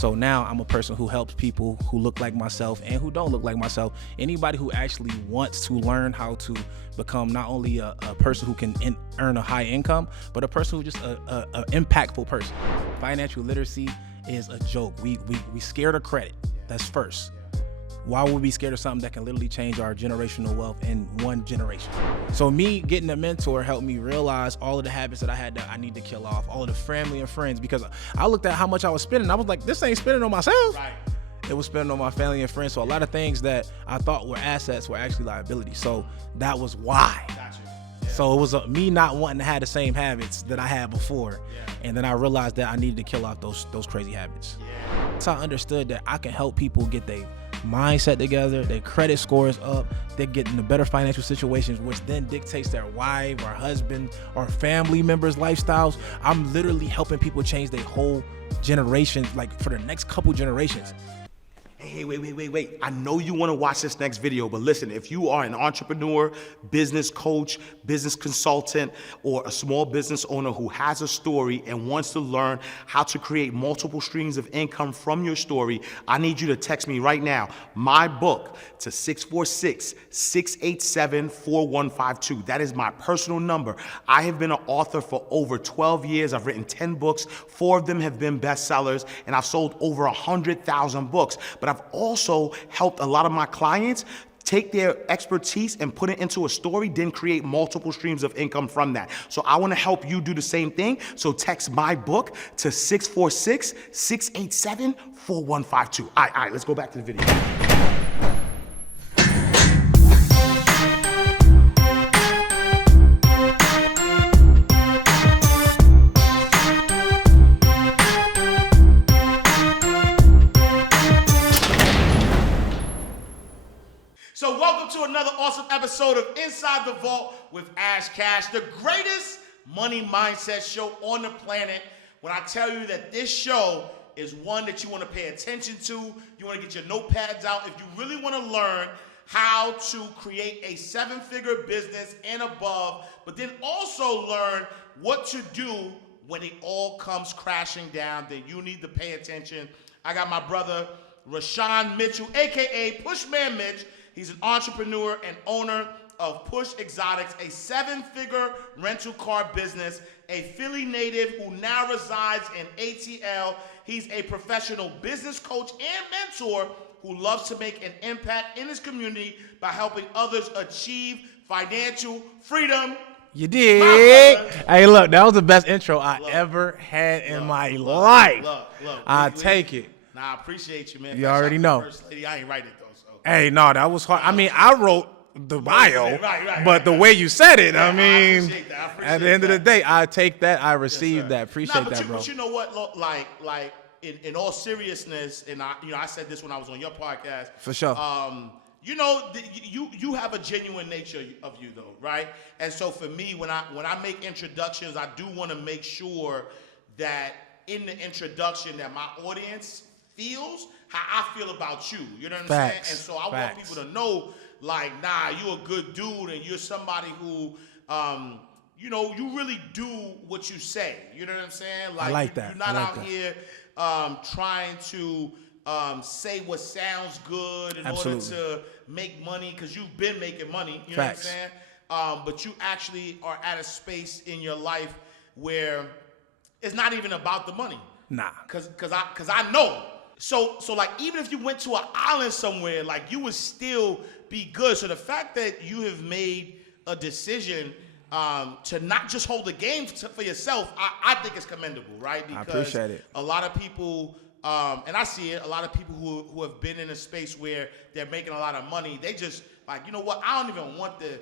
So now I'm a person who helps people who look like myself and who don't look like myself. Anybody who actually wants to learn how to become not only a person who can earn a high income, but a person who's just a impactful person. Financial literacy is a joke. We scared of credit. That's first. Why would we be scared of something that can literally change our generational wealth in one generation? So me getting a mentor helped me realize all of the habits that I need to kill off, all of the family and friends, because I looked at how much I was spending. I was like, this ain't spending on myself. Right. It was spending on my family and friends. So a lot of things that I thought were assets were actually liabilities. So that was why. Gotcha. Yeah. So it was me not wanting to have the same habits that I had before. Yeah. And then I realized that I needed to kill off those crazy habits. Yeah. So I understood that I can help people get their mindset together, their credit scores up, they get into better financial situations, which then dictates their wife or husband or family members' lifestyles. I'm literally helping people change their whole generation, like for the next couple generations. Hey, wait. I know you want to watch this next video, but listen, if you are an entrepreneur, business coach, business consultant, or a small business owner who has a story and wants to learn how to create multiple streams of income from your story, I need you to text me right now, my book, to 646-687-4152. That is my personal number. I have been an author for over 12 years. I've written 10 books. 4 of them have been bestsellers, and I've sold over 100,000 books. But I've also helped a lot of my clients take their expertise and put it into a story, then create multiple streams of income from that. So I want to help you do the same thing. So text my book to 646-687-4152. All right, let's go back to the video. So welcome to another awesome episode of Inside the Vault with Ash Cash, the greatest money mindset show on the planet. When I tell you that this show is one that you want to pay attention to, you want to get your notepads out. If you really want to learn how to create a 7-figure business and above, but then also learn what to do when it all comes crashing down, then you need to pay attention. I got my brother, Pushman Mitch, aka Pushman Mitch. He's an entrepreneur and owner of Push Exotics, a 7-figure rental car business, a Philly native who now resides in ATL. He's a professional business coach and mentor who loves to make an impact in his community by helping others achieve financial freedom. You did. Hey, look, that was the best intro I ever had in my life. I take it. Nah, I appreciate you, man. You already know. First lady, I ain't write it though. So. Hey, no, that was hard. I mean, I wrote the bio, but the way you said it, I mean, at the end of the day, I take that. I received that. Appreciate that, bro. But you know what? Look, like in all seriousness, and I said this when I was on your podcast. For sure. You know, you have a genuine nature of you though, right? And so for me, when I make introductions, I do want to make sure that in the introduction that my audience feels how I feel about you. You know what I'm saying? And so I want people to know, like, nah, you're a good dude and you're somebody who, you know, you really do what you say. You know what I'm saying? Like, I like that. You're not out here trying to say what sounds good in order to make money, because you've been making money. You know what I'm saying? But you actually are at a space in your life where it's not even about the money. Nah. Cause I know. So like, even if you went to an island somewhere, like, you would still be good. So the fact that you have made a decision to not just hold the game for yourself, I think it's commendable, right? Because I appreciate it. A lot of people, and I see it, a lot of people who have been in a space where they're making a lot of money, they just like, you know what, I don't even want the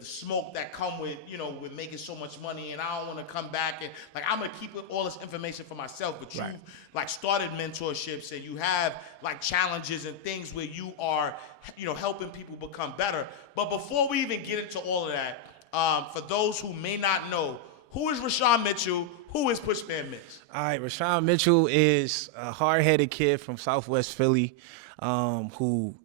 smoke that come with, you know, with making so much money, and I don't want to come back and like, I'm gonna keep all this information for myself. But you've like started mentorships, and you have like challenges and things where you are, you know, helping people become better. But before we even get into all of that, for those who may not know, who is Pushman Mitchell? Who is Pushman Mitch? All right, Pushman Mitchell is a hard-headed kid from Southwest Philly who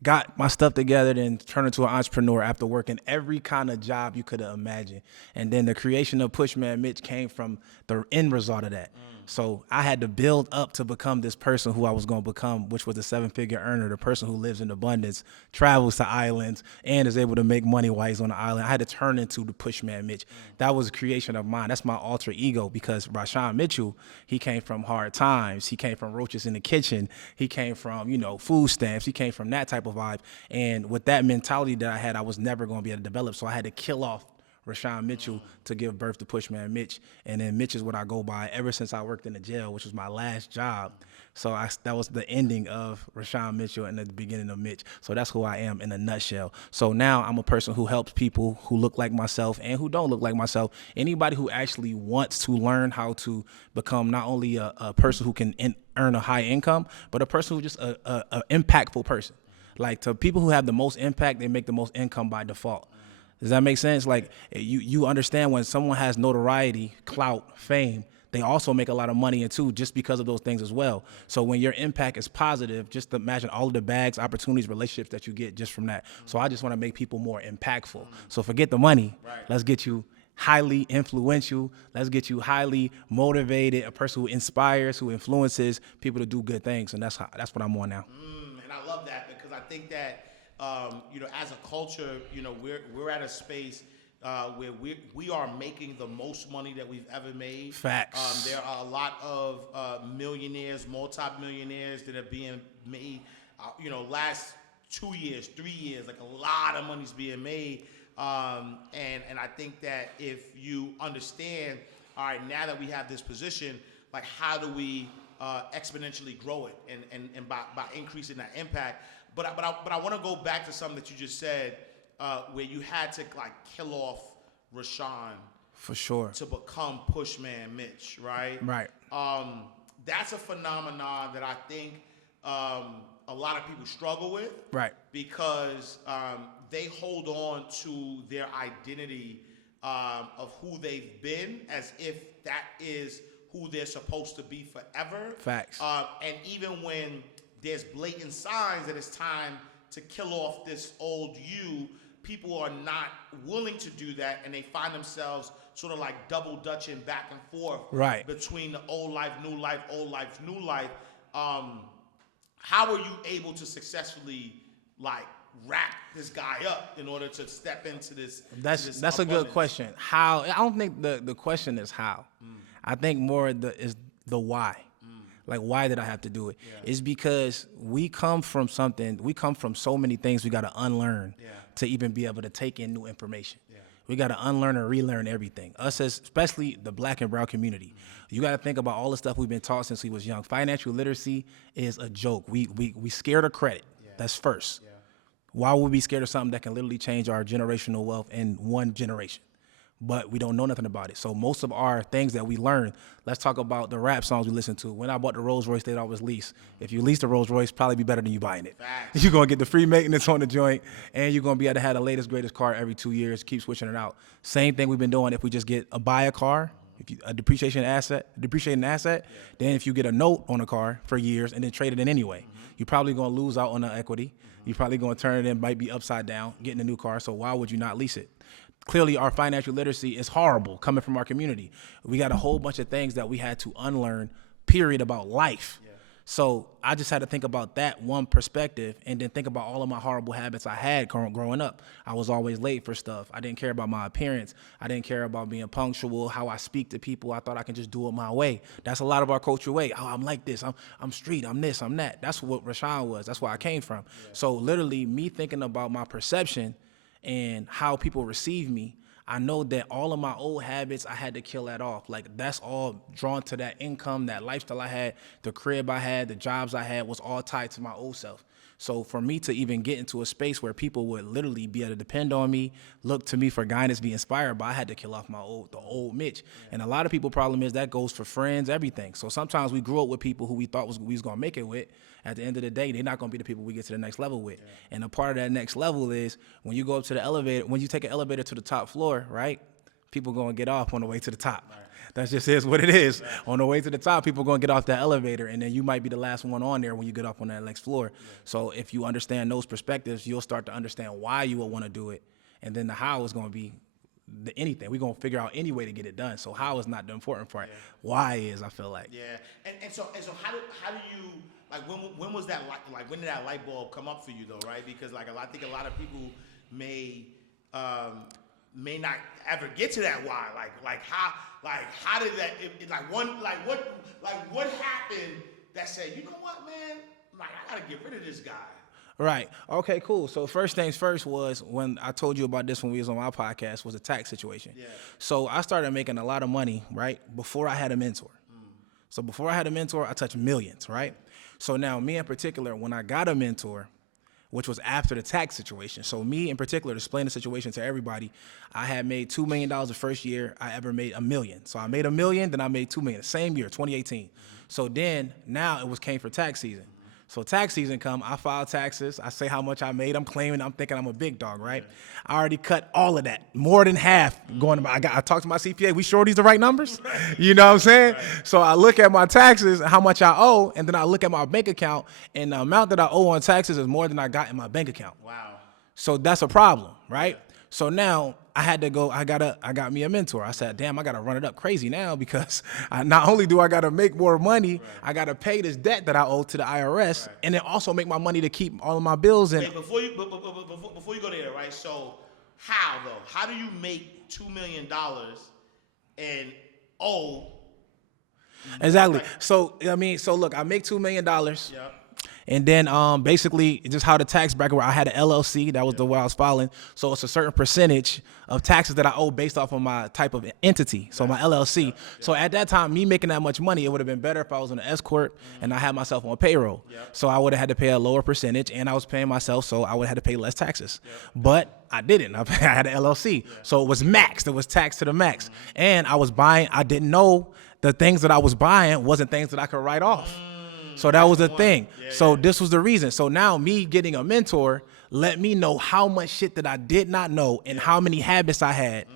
got my stuff together and turned into an entrepreneur after working every kind of job you could imagine. And then the creation of Pushman Mitch came from the end result of that. So I had to build up to become this person who I was going to become, which was a 7-figure earner, the person who lives in abundance, travels to islands, and is able to make money while he's on the island. I had to turn into the Pushman Mitch. That was a creation of mine. That's my alter ego, because Rashawn Mitchell, he came from hard times. He came from roaches in the kitchen. He came from, food stamps. He came from that type of vibe. And with that mentality that I had, I was never going to be able to develop. So I had to kill off Rashawn Mitchell to give birth to Pushman Mitch. And then Mitch is what I go by ever since I worked in the jail, which was my last job. So that was the ending of Rashawn Mitchell and the beginning of Mitch. So that's who I am in a nutshell. So now I'm a person who helps people who look like myself and who don't look like myself. Anybody who actually wants to learn how to become not only a person who can earn a high income, but a person who's just a impactful person. Like, to people who have the most impact, they make the most income by default. Does that make sense? Like, you understand when someone has notoriety, clout, fame, they also make a lot of money too, just because of those things as well. So when your impact is positive, just imagine all of the bags, opportunities, relationships that you get just from that. So I just want to make people more impactful. So forget the money. Let's get you highly influential. Let's get you highly motivated, a person who inspires, who influences people to do good things. And that's what I'm on now. And I love that, because I think that, as a culture, we're at a space where we are making the most money that we've ever made. Facts. There are a lot of millionaires, multi-millionaires that are being made, last 2 years, 3 years, like a lot of money's being made. And I think that if you understand, all right, now that we have this position, like, how do we exponentially grow it and by increasing that impact? But I want to go back to something that you just said, where you had to, like, kill off Rashawn For sure. to become Pushman Mitch, right? Right. That's a phenomenon that I think a lot of people struggle with. Right. Because they hold on to their identity of who they've been as if that is who they're supposed to be forever. Facts. And even when there's blatant signs that it's time to kill off this old you, people are not willing to do that, and they find themselves sort of like double dutching back and forth between the old life, new life, old life, new life. How are you able to successfully, like, wrap this guy up in order to step into this? That's a good question. How? I don't think the question is how. I think more is the why. Like, why did I have to do it? Yeah. It's because we come from so many things we got to unlearn to even be able to take in new information. Yeah. We got to unlearn and relearn everything. Us, especially the Black and brown community. You got to think about all the stuff we've been taught since we was young. Financial literacy is a joke. We scared of credit. Yeah. That's first. Yeah. Why would we be scared of something that can literally change our generational wealth in one generation? But we don't know nothing about it. So most of our things that we learn, let's talk about the rap songs we listen to. When I bought the Rolls Royce, they'd always lease. If you lease the Rolls Royce, probably be better than you buying it. Facts. You're going to get the free maintenance on the joint, and you're going to be able to have the latest, greatest car every 2 years, keep switching it out. Same thing we've been doing if we just buy a car, a depreciating asset, then if you get a note on a car for years and then trade it in anyway, you're probably going to lose out on the equity. You're probably going to turn it in, might be upside down, getting a new car, so why would you not lease it? Clearly, our financial literacy is horrible coming from our community. We got a whole bunch of things that we had to unlearn, period, about life. Yeah. So I just had to think about that one perspective and then think about all of my horrible habits I had growing up. I was always late for stuff. I didn't care about my appearance. I didn't care about being punctual, how I speak to people. I thought I could just do it my way. That's a lot of our culture way. Oh, I'm like this. I'm street. I'm this. I'm that. That's what Rashawn was. That's where I came from. Yeah. So literally me thinking about my perception and how people receive me, I know that all of my old habits, I had to kill that off. Like, that's all drawn to that income, that lifestyle I had, the crib I had, the jobs I had was all tied to my old self. So for me to even get into a space where people would literally be able to depend on me, look to me for guidance, be inspired by, I had to kill off the old Mitch. Yeah. And a lot of people problem is that goes for friends, everything. So sometimes we grew up with people who we thought we was going to make it with. At the end of the day, they're not going to be the people we get to the next level with. Yeah. And a part of that next level is when you go up to the elevator, when you take an elevator to the top floor, right? People going to get off on the way to the top. Right. That just is what it is. Right. On the way to the top, people going to get off that elevator, and then you might be the last one on there when you get up on that next floor. Yeah. So if you understand those perspectives, you'll start to understand why you will want to do it, and then the how is going to be anything. We're gonna figure out any way to get it done. So how is not the important part. Why is, I feel like. Yeah. And so how do you, like, when was that when did that light bulb come up for you though, right? Because like I think a lot of people may not ever get to that why. Like how did that what happened that said, you know what, man, like I gotta get rid of this guy. Right. Okay, cool. So first things first was when I told you about this when we was on my podcast, was a tax situation. Yeah. So I started making a lot of money, right, before I had a mentor. So before I had a mentor, I touched millions, right? So now me in particular, when I got a mentor, which was after the tax situation. So me in particular, to explain the situation to everybody, I had made $2 million the first year I ever made $1 million. So I made $1 million, then I made $2 million, the same year, 2018. So then now it came for tax season. So tax season come, I file taxes, I say how much I made, I'm thinking I'm a big dog, right? I already cut all of that, more than half going to I talked to my CPA, we sure these the right numbers? You know what I'm saying? So I look at my taxes, how much I owe, and then I look at my bank account, and the amount that I owe on taxes is more than I got in my bank account. Wow. So that's a problem, right? So now I had to go, I got me a mentor. I said, damn, I got to run it up crazy now because not only do I got to make more money, I got to pay this debt that I owe to the IRS, and then also make my money to keep all of my bills. And wait, before you go there, right? So how though? How do you make $2 million and owe? Exactly. So look, I make $2 million. Yeah. And then basically just how the tax bracket where I had an LLC, that was the way I was filing. So it's a certain percentage of taxes that I owe based off of my type of entity, so my LLC. So at that time, me making that much money, it would have been better if I was in an S corp and I had myself on payroll. So I would have had to pay a lower percentage, and I was paying myself, so I would have had to pay less taxes. But I didn't. I had an LLC, so it was maxed. It was taxed to the max, and I didn't know the things that I was buying wasn't things that I could write off. So that was the thing. So this was the reason. So now me getting a mentor let me know how much shit that I did not know and how many habits I had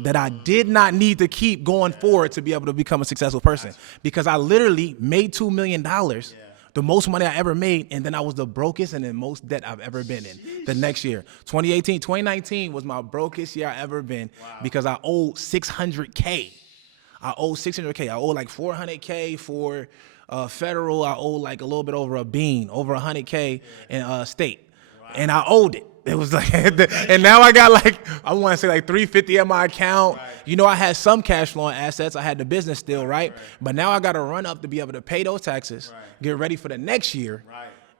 that I did not need to keep going forward to be able to become a successful person. Because I literally made $2 million, the most money I ever made, and then I was the brokest and the most debt I've ever been in the next year. 2019 was my brokest year I ever been because I owed $600K. I owe $600K. I owe like $400K for federal. I owe like a little bit over over $100K in state. And I owed it. It was like, and now I got like, I want to say like $350 in my account. You know, I had some cash flowing assets. I had the business still, right? But now I got to run up to be able to pay those taxes, get ready for the next year.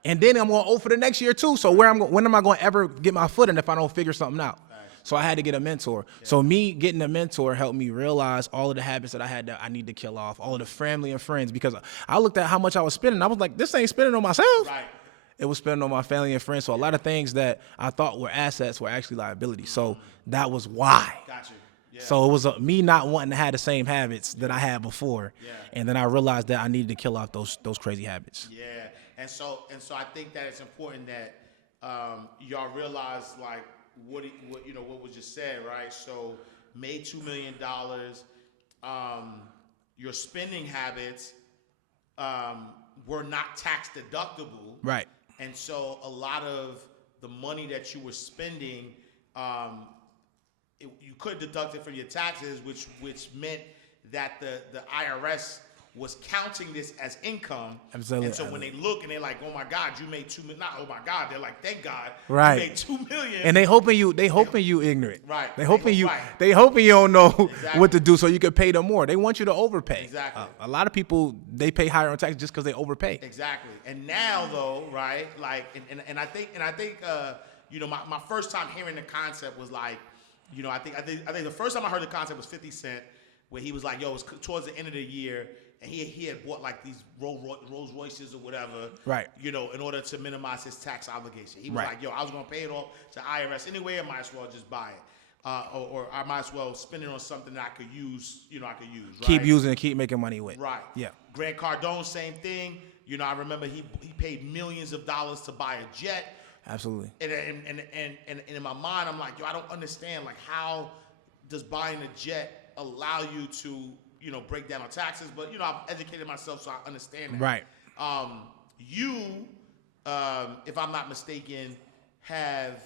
And then I'm going to owe for the next year too. So when am I going to ever get my foot in if I don't figure something out? So I had to get a mentor. So me getting a mentor helped me realize all of the habits that I need to kill off, all of the family and friends, because I looked at how much I was spending. I was like, this ain't spending on myself. It was spending on my family and friends. So a lot of things that I thought were assets were actually liabilities. So that was why. Gotcha. Yeah. So it was me not wanting to have the same habits that I had before. And then I realized that I needed to kill off those crazy habits. Yeah. And so I think that it's important that y'all realize like what was just said, right? So made $2 million. Your spending habits were not tax deductible. Right. And so a lot of the money that you were spending, you could deduct it from your taxes, which meant that the IRS was counting this as income. Absolutely. And so when they look and they're like, oh my God, you made $2 million. Not oh my God, they're like, thank God, right, you made $2 million. And they hoping you ignorant. Right. They hoping you don't know exactly. what to do so you can pay them more. They want you to overpay. Exactly. A lot of people, they pay higher on taxes just because they overpay. Exactly. And now though, right? Like, and I think my first time hearing the concept was like, I think the first time I heard the concept was 50 Cent, where he was like, yo, it's towards the end of the year. And he had bought like these Rolls Royces or whatever, right? In order to minimize his tax obligation. He was like, yo, I was gonna pay it off to IRS anyway. I might as well just buy it, or I might as well spend it on something that I could use. Right? Keep using and keep making money with. Right. Yeah. Grant Cardone, same thing. I remember he paid millions of dollars to buy a jet. Absolutely. And in my mind, I'm like, yo, I don't understand. Like, how does buying a jet allow you to break down on taxes, but I've educated myself, so I understand that. Right. You, if I'm not mistaken, have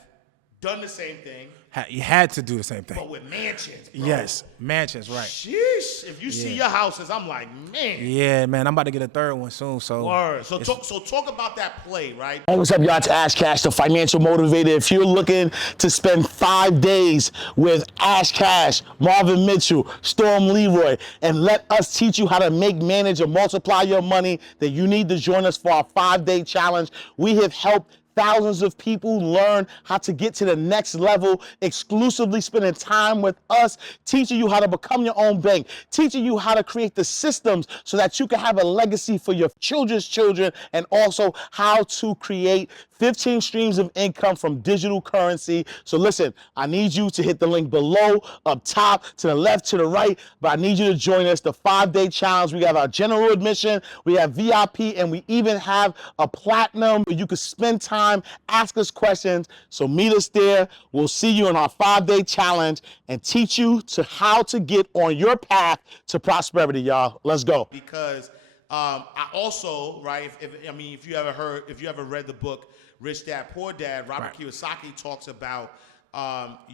done the same thing. You had to do the same thing. But with mansions, bro. Yes, mansions, right. Sheesh. If you see your houses, I'm like, man. Yeah, man, I'm about to get a third one soon. So Word. So talk about that play, right? Hey, what's up, y'all? It's Ash Cash, the financial motivator. If you're looking to spend 5 days with Ash Cash, Marvin Mitchell, Storm Leroy, and let us teach you how to make, manage, and multiply your money, then you need to join us for our 5-day challenge. We have helped thousands of people learn how to get to the next level, exclusively spending time with us, teaching you how to become your own bank, teaching you how to create the systems so that you can have a legacy for your children's children, and also how to create 15 streams of income from digital currency. So listen, I need you to hit the link below, up top, to the left, to the right, but I need you to join us, the 5-day challenge. We have our general admission, we have VIP, and we even have a platinum where you can spend time, ask us questions. So meet us there. We'll see you in our 5-day challenge and teach you to how to get on your path to prosperity, y'all. Let's go. Because I also, right, if you ever read the book Rich Dad Poor Dad, Robert Kiyosaki talks about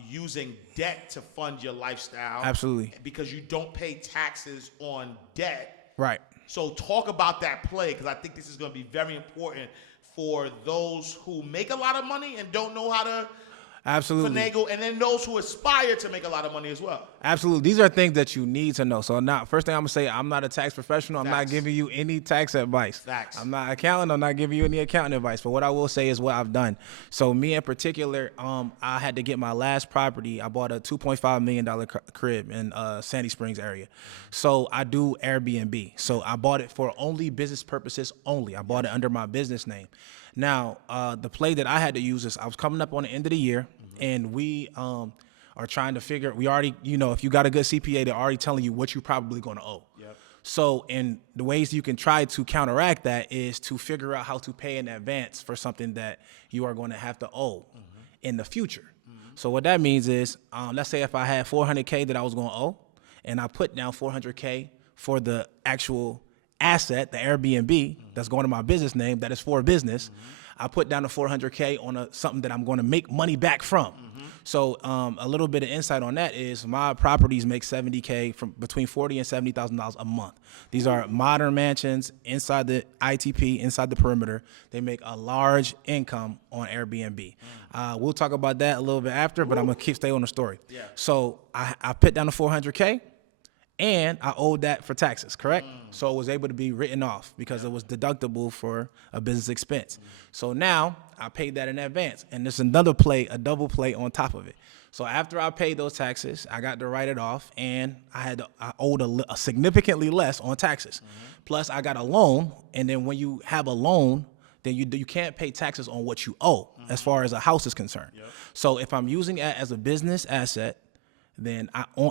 using debt to fund your lifestyle. Absolutely. Because you don't pay taxes on debt. Right. So talk about that play, because I think this is going to be very important for those who make a lot of money and don't know how to finagle, and then those who aspire to make a lot of money as well. Absolutely. These are things that you need to know. So now, first thing I'm going to say, I'm not a tax professional. I'm not giving you any tax advice. Facts. I'm not an accountant. I'm not giving you any accounting advice. But what I will say is what I've done. So me in particular, I had to get my last property. I bought a $2.5 million crib in Sandy Springs area. So I do Airbnb. So I bought it for only business purposes only. I bought it under my business name. Now, the play that I had to use is I was coming up on the end of the year, and we are trying to figure, we already, if you got a good CPA, they're already telling you what you're probably going to owe. Yep. So, and the ways you can try to counteract that is to figure out how to pay in advance for something that you are going to have to owe in the future. So what that means is, let's say if I had $400K that I was going to owe, and I put down $400K for the actual asset, the Airbnb, that's going to my business name, that is for business. I put down the $400K on something that I'm going to make money back from. So a little bit of insight on that is my properties make $70K from between $40,000 and $70,000 a month. These are modern mansions inside the ITP, inside the perimeter. They make a large income on Airbnb. We'll talk about that a little bit after, but I'm going to stay on the story. Yeah. So I put down the $400K. And I owed that for taxes, correct? So it was able to be written off because it was deductible for a business expense. So now I paid that in advance. And there's another play, a double play on top of it. So after I paid those taxes, I got to write it off, and I owed a significantly less on taxes. Plus I got a loan, and then when you have a loan, then you can't pay taxes on what you owe as far as a house is concerned. Yep. So if I'm using it as a business asset, then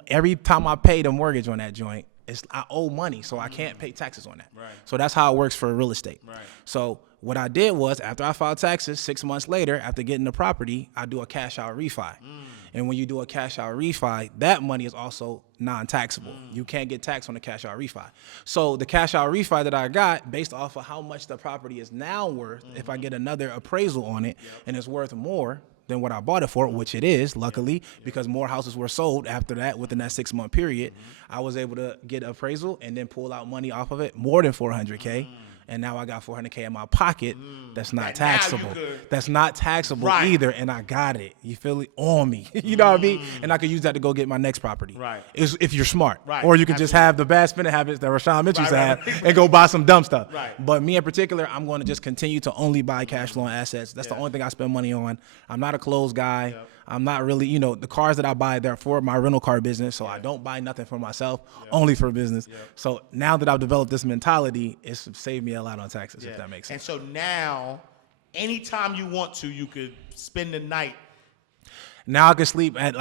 every time I pay the mortgage on that joint, I owe money, so I can't pay taxes on that. Right. So that's how it works for real estate. Right. So what I did was, after I filed taxes, 6 months later, after getting the property, I do a cash out refi. And when you do a cash out refi, that money is also non-taxable. You can't get taxed on the cash out refi. So the cash out refi that I got, based off of how much the property is now worth, if I get another appraisal on it, and it's worth more than what I bought it for, which it is, luckily, because more houses were sold after that within that 6-month period. I was able to get an appraisal and then pull out money off of it, more than $400K. And now I got $400K in my pocket. That's not taxable. That's not taxable either. And I got it. You feel it on me. You know what I mean? And I could use that to go get my next property. Right. If you're smart. Right. Or you could just have the bad spending habits that Rashawn Mitch used to have and go buy some dumb stuff. Right. But me in particular, I'm going to just continue to only buy cash flowing assets. That's the only thing I spend money on. I'm not a clothes guy. Yep. I'm not really, the cars that I buy, they're for my rental car business. So I don't buy nothing for myself, only for business. So now that I've developed this mentality, it's saved me a lot on taxes, if that makes sense. And so now, anytime you want to, you could spend the night. Now I can sleep at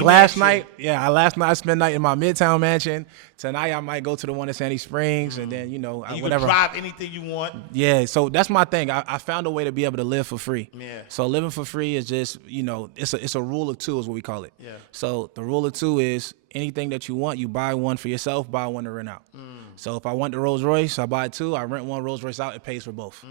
last night. Yeah, last night I spent the night in my Midtown mansion. Tonight I might go to the one in Sandy Springs, and then You whatever. can drive anything you want. Yeah, so that's my thing. I found a way to be able to live for free. Yeah. So living for free is just, it's a rule of two is what we call it. Yeah. So the rule of two is anything that you want, you buy one for yourself, buy one to rent out. So if I want the Rolls Royce, I buy two. I rent one Rolls Royce out, it pays for both.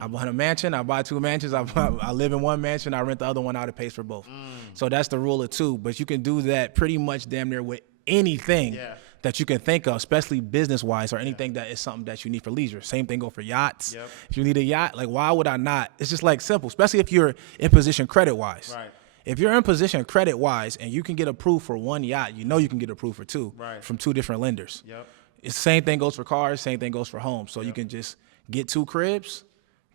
I bought a mansion, I buy two mansions. I live in one mansion, I rent the other one out, it pays for both. So that's the rule of two. But you can do that pretty much damn near with anything. Yeah. That you can think of, especially business-wise or anything that is something that you need for leisure. Same thing go for yachts. Yep. If you need a yacht, like why would I not? It's just like simple, especially if you're in position credit-wise. Right. If you're in position credit-wise and you can get approved for one yacht, you can get approved for two from two different lenders. Yep. It's the same thing goes for cars, same thing goes for homes. So you can just get two cribs,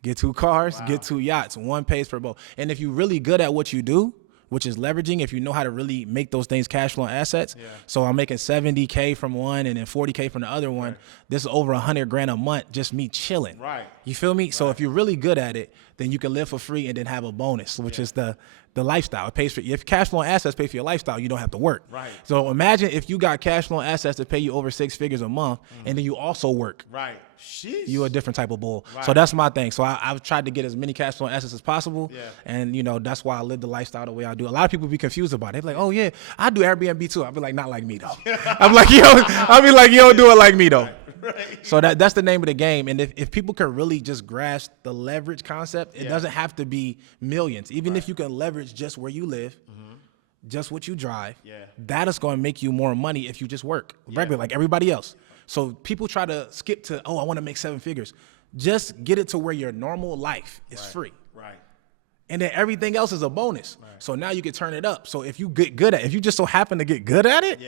get two cars, get two yachts. One pays for both. And if you're really good at what you do, which is leveraging, if you know how to really make those things cash flow assets. Yeah. So I'm making $70K from one and then $40K from the other one. This is over $100,000 a month, just me chilling. Right. You feel me? Right. So if you're really good at it, then you can live for free and then have a bonus, which is the lifestyle. It pays for, if cash flow assets pay for your lifestyle, you don't have to work. Right. So imagine if you got cash flow assets that pay you over 6 figures a month, and then you also work. Right. Sheesh. You're a different type of bull. Right. So that's my thing. So I've tried to get as many cash flow assets as possible. Yeah. And, that's why I live the lifestyle the way I do. A lot of people be confused about it. They're like, oh, yeah, I do Airbnb too. I'll be like, not like me, though. I'm like, you don't do it like me, though. Right. So that's the name of the game. And if people can really just grasp the leverage concept, it doesn't have to be millions. Even if you can leverage just where you live, just what you drive, that is going to make you more money if you just work regularly like everybody else. So people try to skip to, I want to make 7 figures. Just get it to where your normal life is free. Right. And then everything else is a bonus. Right. So now you can turn it up. So if you get good at it, if you just so happen to get good at it,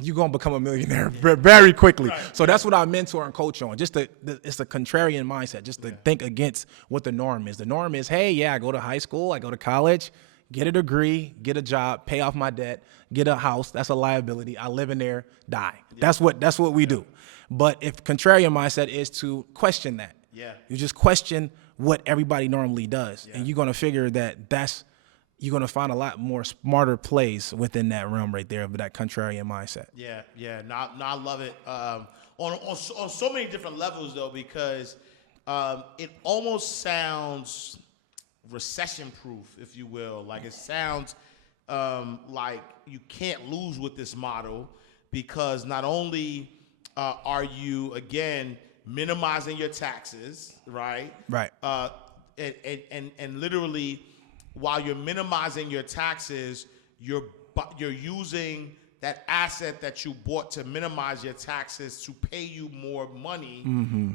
you're going to become a millionaire very quickly. Right. So that's what I mentor and coach on. Just it's a contrarian mindset, just to think against what the norm is. The norm is, hey, I go to high school, I go to college, get a degree, get a job, pay off my debt, get a house. That's a liability. I live in there, die. Yeah. That's what we do. But if contrarian mindset is to question that. Yeah. You just question what everybody normally does. Yeah. And you're going to figure you're going to find a lot more smarter plays within that realm right there of that contrarian mindset. Yeah. Yeah. No, I love it. On so many different levels though, because it almost sounds recession proof, if you will. Like it sounds like you can't lose with this model, because not only are you again minimizing your taxes, right? Right. And literally, while you're minimizing your taxes, you're using that asset that you bought to minimize your taxes to pay you more money,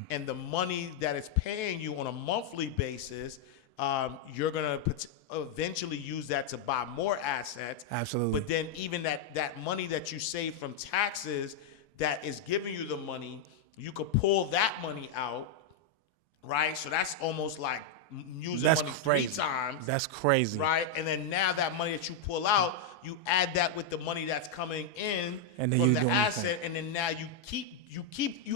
and the money that it's paying you on a monthly basis, you're gonna eventually use that to buy more assets. Absolutely. But then even that money that you save from taxes that is giving you the money, you could pull that money out, right? So that's almost like using money crazy. 3 times. That's crazy. Right? And then now that money that you pull out, you add that with the money that's coming in and then from the asset, and then now you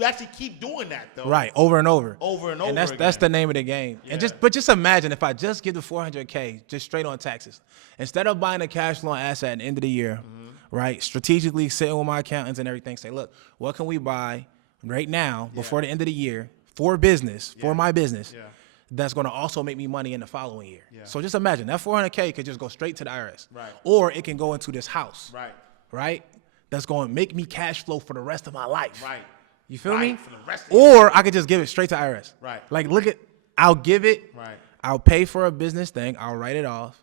actually keep doing that though. Right, over and over. And that's the name of the game. Yeah. And just imagine if I just give the $400K just straight on taxes. Instead of buying a cash flow asset at the end of the year, right? Strategically sitting with my accountants and everything, say, look, what can we buy right now before the end of the year for business, for my business? That's going to also make me money in the following year. Yeah. So just imagine that $400K could just go straight to the IRS. Right. Or it can go into this house. Right. Right? That's going to make me cash flow for the rest of my life. Right. You feel me? For the rest of or I could just give it straight to IRS. Right. Like, I'll give it. Right. I'll pay for a business thing. I'll write it off.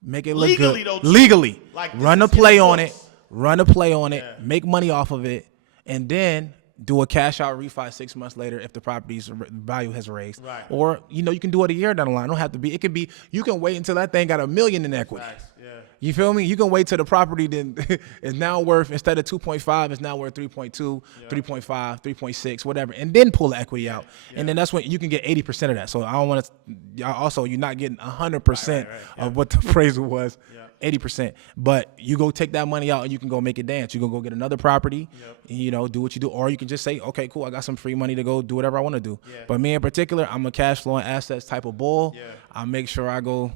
Make it look legally, good. Legally. Like, run a play on it. Run a play on it. Make money off of it. And then do a cash out refi 6 months later if the property's value has raised. Right. Or, you can do it a year down the line. It don't have to be. It could be, you can wait until that thing got $1 million in equity. Nice. Yeah. You feel me? You can wait till the property then is now worth, instead of 2.5, it's now worth 3.2, 3.5, 3.6, whatever. And then pull the equity out. Yeah. And then that's when you can get 80% of that. So I don't want to, also you're not getting 100% of what the appraisal was. 80%, but you go take that money out and you can go make it dance. You can go get another property, and, do what you do, or you can just say, okay, cool, I got some free money to go do whatever I want to do. But me in particular, I'm a cash flow and assets type of bull. I make sure I go,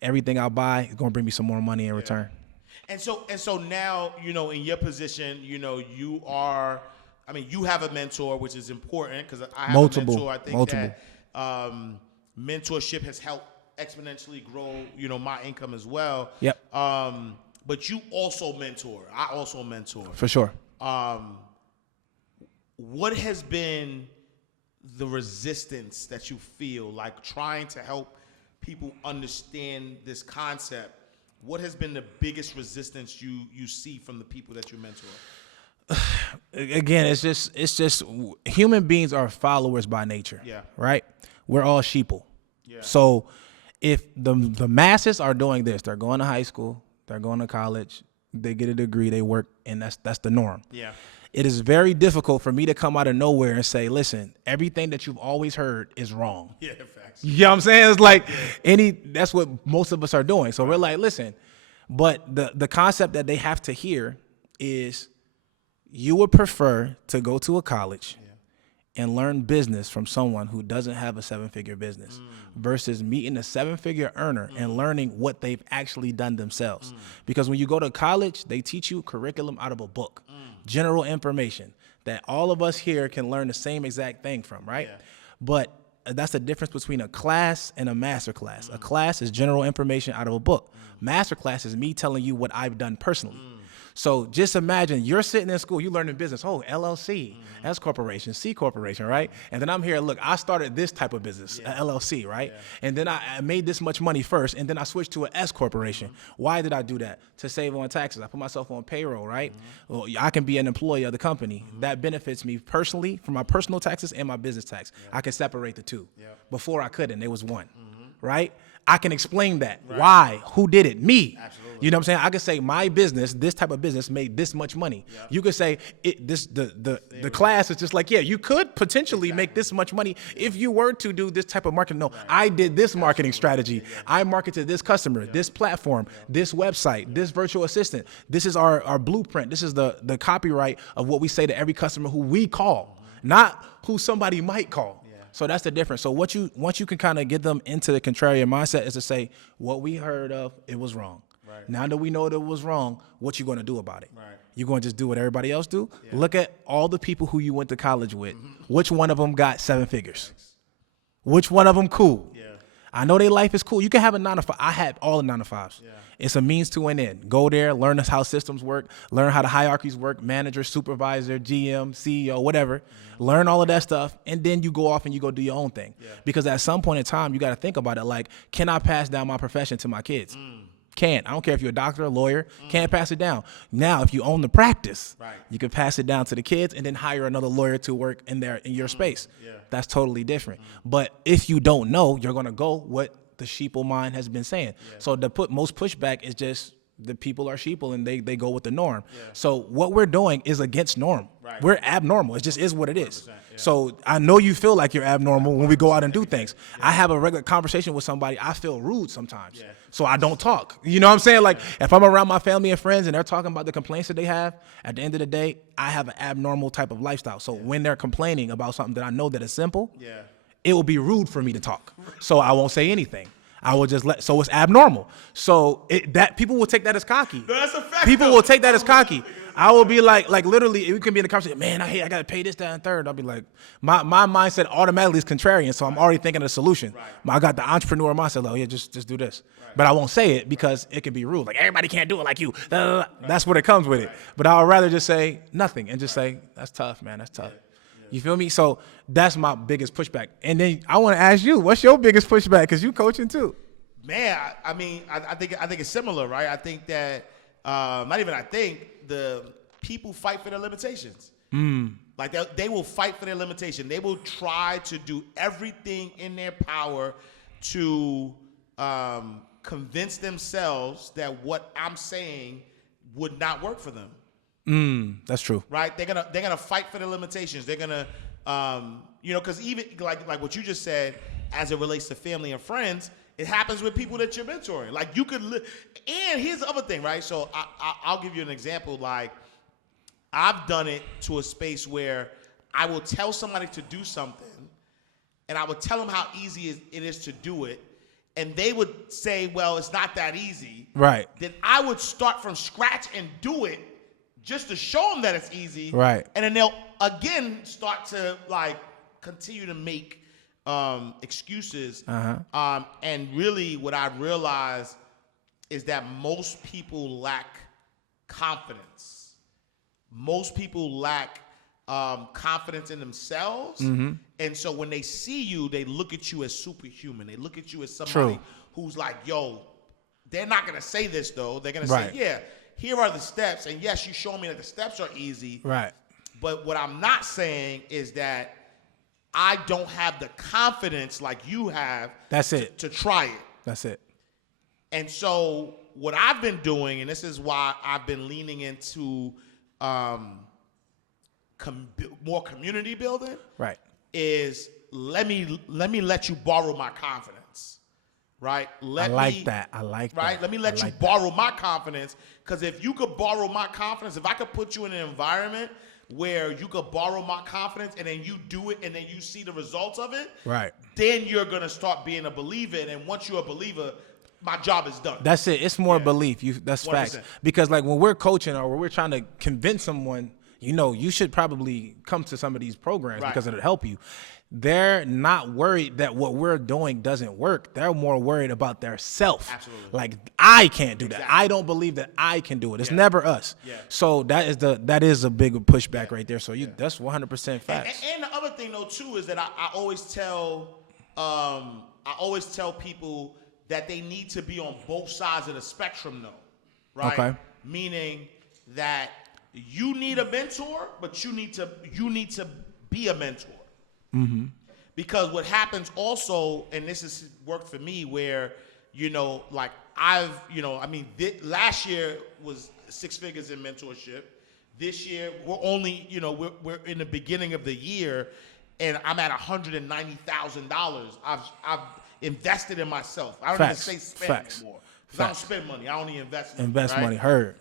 everything I buy is going to bring me some more money in return. And so now, in your position, you are, you have a mentor, which is important because I have a mentor. I think that mentorship has helped exponentially grow, my income as well. Yep. But you also mentor. I also mentor. For sure. What has been the resistance that you feel like trying to help people understand this concept? What has been the biggest resistance you see from the people that you mentor? Again, it's just human beings are followers by nature. Yeah. Right? We're all sheeple. Yeah. So if the masses are doing this, they're going to high school, they're going to college, they get a degree, they work, and that's the norm. Yeah. It is very difficult for me to come out of nowhere and say, listen, everything that you've always heard is wrong. Yeah, facts. You know what I'm saying? It's like that's what most of us are doing. So we're like, listen, but the concept that they have to hear is you would prefer to go to a college and learn business from someone who doesn't have a 7-figure business versus meeting a 7-figure earner and learning what they've actually done themselves. Because when you go to college, they teach you curriculum out of a book, general information that all of us here can learn the same exact thing from, right? Yeah. But that's the difference between a class and a master class. A class is general information out of a book. Master class is me telling you what I've done personally. So just imagine you're sitting in school, you learning business. Oh, LLC, S corporation, C corporation, right? And then I'm here, look, I started this type of business, a LLC, right? And then I made this much money first, and then I switched to an S corporation. Why did I do that? To save on taxes. I put myself on payroll, right? Well, I can be an employee of the company. That benefits me personally for my personal taxes and my business tax. I can separate the two. Before I couldn't, it was one, right? I can explain that. Right. Why? Who did it? Me. Absolutely. You know what I'm saying? I could say my business, this type of business made this much money. Yeah. You could say the class is just like, you could potentially make this much money if you were to do this type of marketing. No, I did this marketing strategy. I marketed this customer, this platform, this website, this virtual assistant. This is our blueprint. This is the copyright of what we say to every customer who we call, not who somebody might call. So that's the difference. So once you can kind of get them into the contrarian mindset is to say, what we heard of, it was wrong. Right. Now that we know that it was wrong, what you going to do about it? Right. You going to just do what everybody else do? Yeah. Look at all the people who you went to college with. Which one of them got 7 figures? Thanks. Which one of them cool? Yeah. I know their life is cool. You can have a 9 to 5. I had all the 9 to 5s. Yeah. It's a means to an end. Go there, learn how systems work, learn how the hierarchies work, manager, supervisor, GM, CEO, whatever. Learn all of that stuff, and then you go off and you go do your own thing. Yeah. Because at some point in time, you got to think about it like, can I pass down my profession to my kids? Can't. I don't care if you're a doctor, a lawyer, can't pass it down. Now, if you own the practice, you can pass it down to the kids and then hire another lawyer to work in your space. Yeah. That's totally different. But if you don't know, you're going to go what the sheeple mind has been saying. Yeah. So most pushback is just the people are sheeple and they go with the norm. Yeah. So what we're doing is against norm. Right. We're abnormal. It just is what it is. Yeah. So I know you feel like you're abnormal when we go out and do things. Yeah. I have a regular conversation with somebody. I feel rude sometimes. Yeah. So I don't talk. You know what I'm saying? Like if I'm around my family and friends and they're talking about the complaints that they have, at the end of the day, I have an abnormal type of lifestyle. So when they're complaining about something that I know that is simple, it will be rude for me to talk. So I won't say anything. I will just so it's abnormal. So that people will take that as cocky. No, that's a fact. People will take that as cocky. I will be like literally, we can be in the conversation, man, I got to pay this, that, and third. I'll be like, my mindset automatically is contrarian, so I'm already thinking of the solution. Right. I got the entrepreneur mindset, like, just do this. Right. But I won't say it because it can be rude. Like, everybody can't do it like you. Right. That's what it comes with it. But I would rather just say nothing and just say, that's tough, man, that's tough. Yeah. You feel me? So that's my biggest pushback. And then I want to ask you, what's your biggest pushback? Because you coaching too. Man, I mean, I think it's similar, right? I think that the people fight for their limitations. Like they will fight for their limitation. They will try to do everything in their power to convince themselves that what I'm saying would not work for them. That's true. Right? They're gonna fight for their limitations. They're gonna because even like what you just said, as it relates to family and friends, it happens with people that you're mentoring. Like you could and here's the other thing, right? So I'll give you an example. Like I've done it to a space where I will tell somebody to do something, and I will tell them how easy it is to do it, and they would say, well, it's not that easy. Right. Then I would start from scratch and do it just to show them that it's easy. Right. And then they'll again start to like continue to make excuses. And really what I realized is that most people lack confidence. Most people lack confidence in themselves. And so when they see you, they look at you as superhuman. They look at you as somebody who's like, yo, they're not going to say this though. They're going to say, yeah, here are the steps. And yes, you show me that the steps are easy. Right. But what I'm not saying is that I don't have the confidence like you have. That's it. To try it. That's it. And so what I've been doing, and this is why I've been leaning into more community building, right, is let me let you borrow my confidence, right? I like that. Right? Let me let you borrow my confidence, because if you could borrow my confidence, if I could put you in an environment where you could borrow my confidence and then you do it and then you see the results of it, right, then you're going to start being a believer. And once you're a believer, my job is done. That's it. It's more belief. That's 100%. facts. Because like when we're coaching or when we're trying to convince someone, you know, you should probably come to some of these programs because it'll help you. They're not worried that what we're doing doesn't work. They're more worried about their self. Absolutely. Like, I can't do that. I don't believe that I can do it. It's never us. Yeah. So that is a big pushback right there. So that's 100% facts. And the other thing though too is that I always tell people that they need to be on both sides of the spectrum though, right? Okay. Meaning that you need a mentor, but you need to be a mentor. Mm-hmm. Because what happens also, and this has worked for me, where like last year was 6 figures in mentorship. This year we're only we're in the beginning of the year, and I'm at $190,000. I've invested in myself. I don't even say spend anymore. I don't spend money. I only invest money. Invest money. Heard.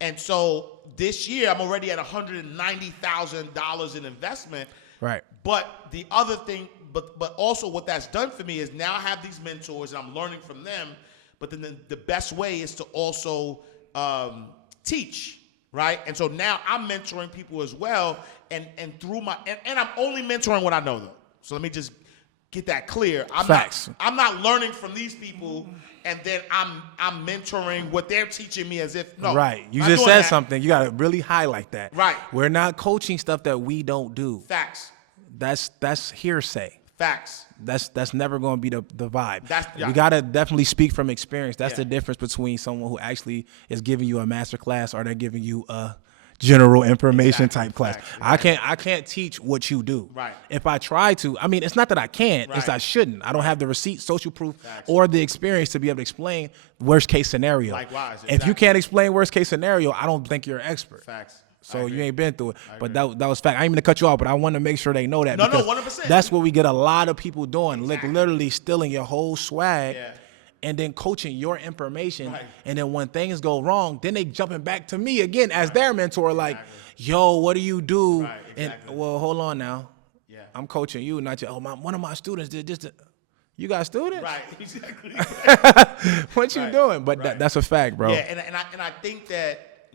And so this year I'm already at $190,000 in investment. Right. But the other thing, but also what that's done for me is now I have these mentors and I'm learning from them. But then the best way is to also teach, right? And so now I'm mentoring people as well, and through my and I'm only mentoring what I know though. So let me just get that clear. I'm not learning from these people and then I'm mentoring what they're teaching me as if no. Right. You just said something. You got to really highlight that. Right. We're not coaching stuff that we don't do. Facts. That's hearsay. Facts. That's never going to be the vibe. Yeah. We got to definitely speak from experience. That's the difference between someone who actually is giving you a master class or they're giving you a general information type class. Exactly. I can't teach what you do. Right. If I try to, I mean, it's not that I can't, it's I shouldn't. I don't have the receipt, social proof, or the experience to be able to explain worst case scenario. Likewise. If you can't explain worst case scenario, I don't think you're an expert. Facts. So you ain't been through it. But that was fact. I ain't mean to cut you off, but I want to make sure they know that. No, 100%. That's what we get a lot of people doing, like literally stealing your whole swag. Yeah. And then coaching your information, and then when things go wrong, then they jumping back to me again as their mentor, like, yo, what do you do? Right, exactly. And well, hold on now. Yeah. I'm coaching you, not you. Oh, one of my students did this. You got students? Right, exactly. What you doing? But that's a fact, bro. Yeah, and I think that,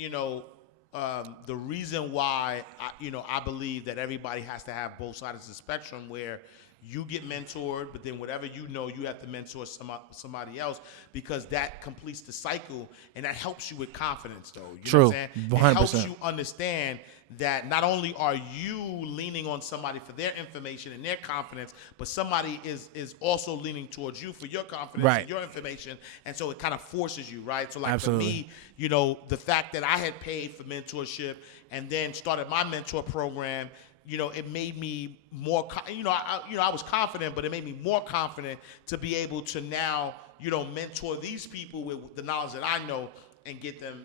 the reason why I believe that everybody has to have both sides of the spectrum, where you get mentored, but then whatever you have to mentor somebody else, because that completes the cycle, and that helps you with confidence, though. You know what I'm saying? 100%. It helps you understand that not only are you leaning on somebody for their information and their confidence, but somebody is also leaning towards you for your confidence and your information, and so it kind of forces you, right? So like for me, the fact that I had paid for mentorship and then started my mentor program, it made me more, I was confident, but it made me more confident to be able to now, mentor these people with the knowledge that I know and get them.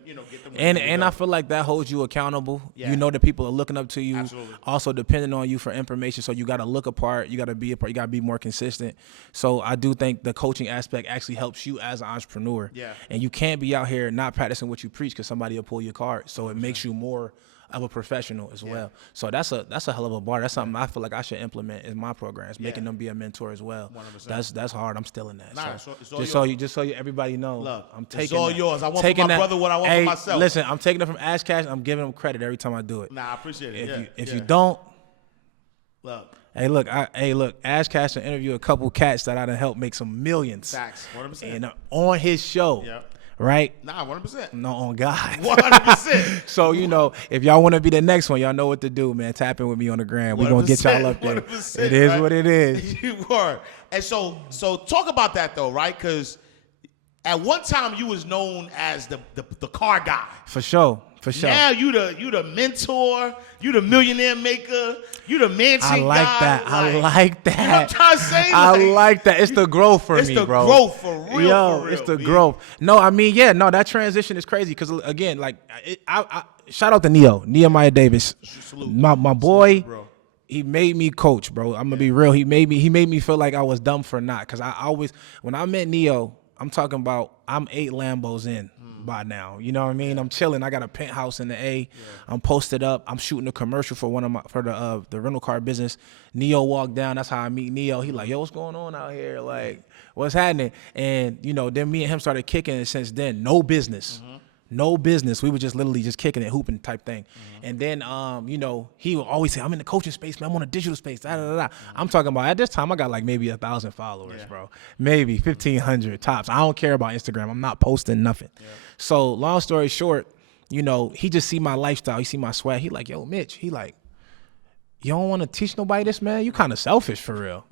And I feel like that holds you accountable. Yeah. You know that people are looking up to you. Absolutely. Also depending on you for information. So you got to look apart. You got to be apart. You got to be more consistent. So I do think the coaching aspect actually helps you as an entrepreneur. Yeah. And you can't be out here not practicing what you preach because somebody will pull your card. So it makes you more of a professional as well. So that's a hell of a bar. That's something I feel like I should implement in my programs, making them be a mentor as well. 100%. That's hard. I'm still in that. Nah, so it's all just so you everybody know, Look, I'm it's taking all that. yours. I want for my brother what I want for myself. Listen, I'm taking it from Ash Cash. I'm giving him credit every time I do it. Nah, I appreciate it. If you don't, look. Hey, look, Ash Cash will interview a couple cats that I done helped make some millions. Facts, 100%. And on his show, right? Nah, 100%. No, on God. 100%. So, if y'all want to be the next one, y'all know what to do, man. Tap in with me on the gram. We're going to get y'all up there. It is right? What it is. You were. And so talk about that, though, right? Because at one time, you was known as the car guy. For sure. Now you the mentor, you the millionaire maker, you the mansion guy. I like that. You know what I'm trying to say? I like that. It's the growth for me, bro. It's the growth for real. Yo, it's the growth. No, I mean, that transition is crazy because again, like I shout out to Nehemiah Davis, my boy. He made me coach, bro. I'm gonna be real. He made me feel like I was dumb for not, because I always, when I met Neo, I'm talking about I'm 8 Lambos in by now. You know what I mean? I'm chilling. I got a penthouse in the A. I'm posted up. I'm shooting a commercial for the rental car business. Neo walked down. That's how I meet Neo. He like, yo, what's going on out here? Like, what's happening? And then me and him started kicking it since then. No business. No business. We were just literally just kicking it, hooping type thing. And then, he would always say, I'm in the coaching space, man. I'm on a digital space. I'm talking about, at this time, I got like maybe 1,000 followers, bro. Maybe 1,500 tops. I don't care about Instagram. I'm not posting nothing. So long story short, he just see my lifestyle. He see my swag. He like, yo, Mitch. He like, you don't want to teach nobody this, man? You kind of selfish for real.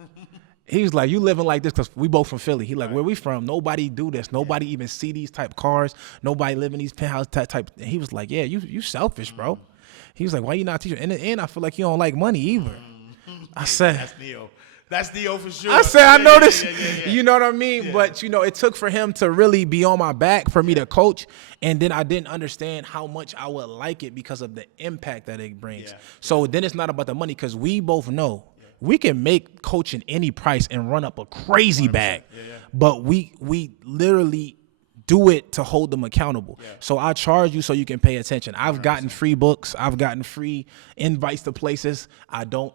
He was like, you living like this, because we both from Philly. He like, where we from? Nobody do this. Nobody even see these type cars. Nobody live in these penthouse type. And he was like, yeah, you selfish, bro. He was like, why you not teaching? And I feel like you don't like money either. I said, that's Neo. That's Neo for sure. I said, I noticed. You know what I mean? Yeah. But, it took for him to really be on my back for me to coach. And then I didn't understand how much I would like it because of the impact that it brings. So then it's not about the money, because we both know we can make coaching any price and run up a crazy bag. But we literally do it to hold them accountable. So I charge you so you can pay attention. I've gotten free books. I've gotten free invites to places. I don't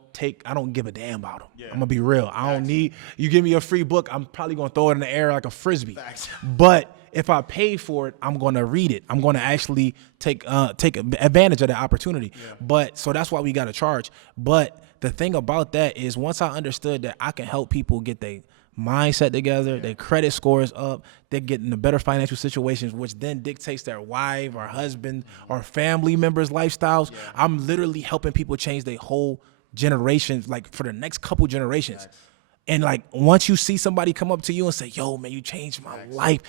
give a damn about them. I'm gonna be real. I don't need, you give me a free book, I'm probably gonna throw it in the air like a Frisbee. But if I pay for it, I'm gonna read it. I'm gonna actually take advantage of that opportunity. But so that's why we gotta charge. But the thing about that is, once I understood that I can help people get their mindset together, their credit scores up, they're getting the better financial situations, which then dictates their wife or husband or family members' lifestyles. I'm literally helping people change their whole generation, like for the next couple generations. And like, once you see somebody come up to you and say, yo, man, you changed my life,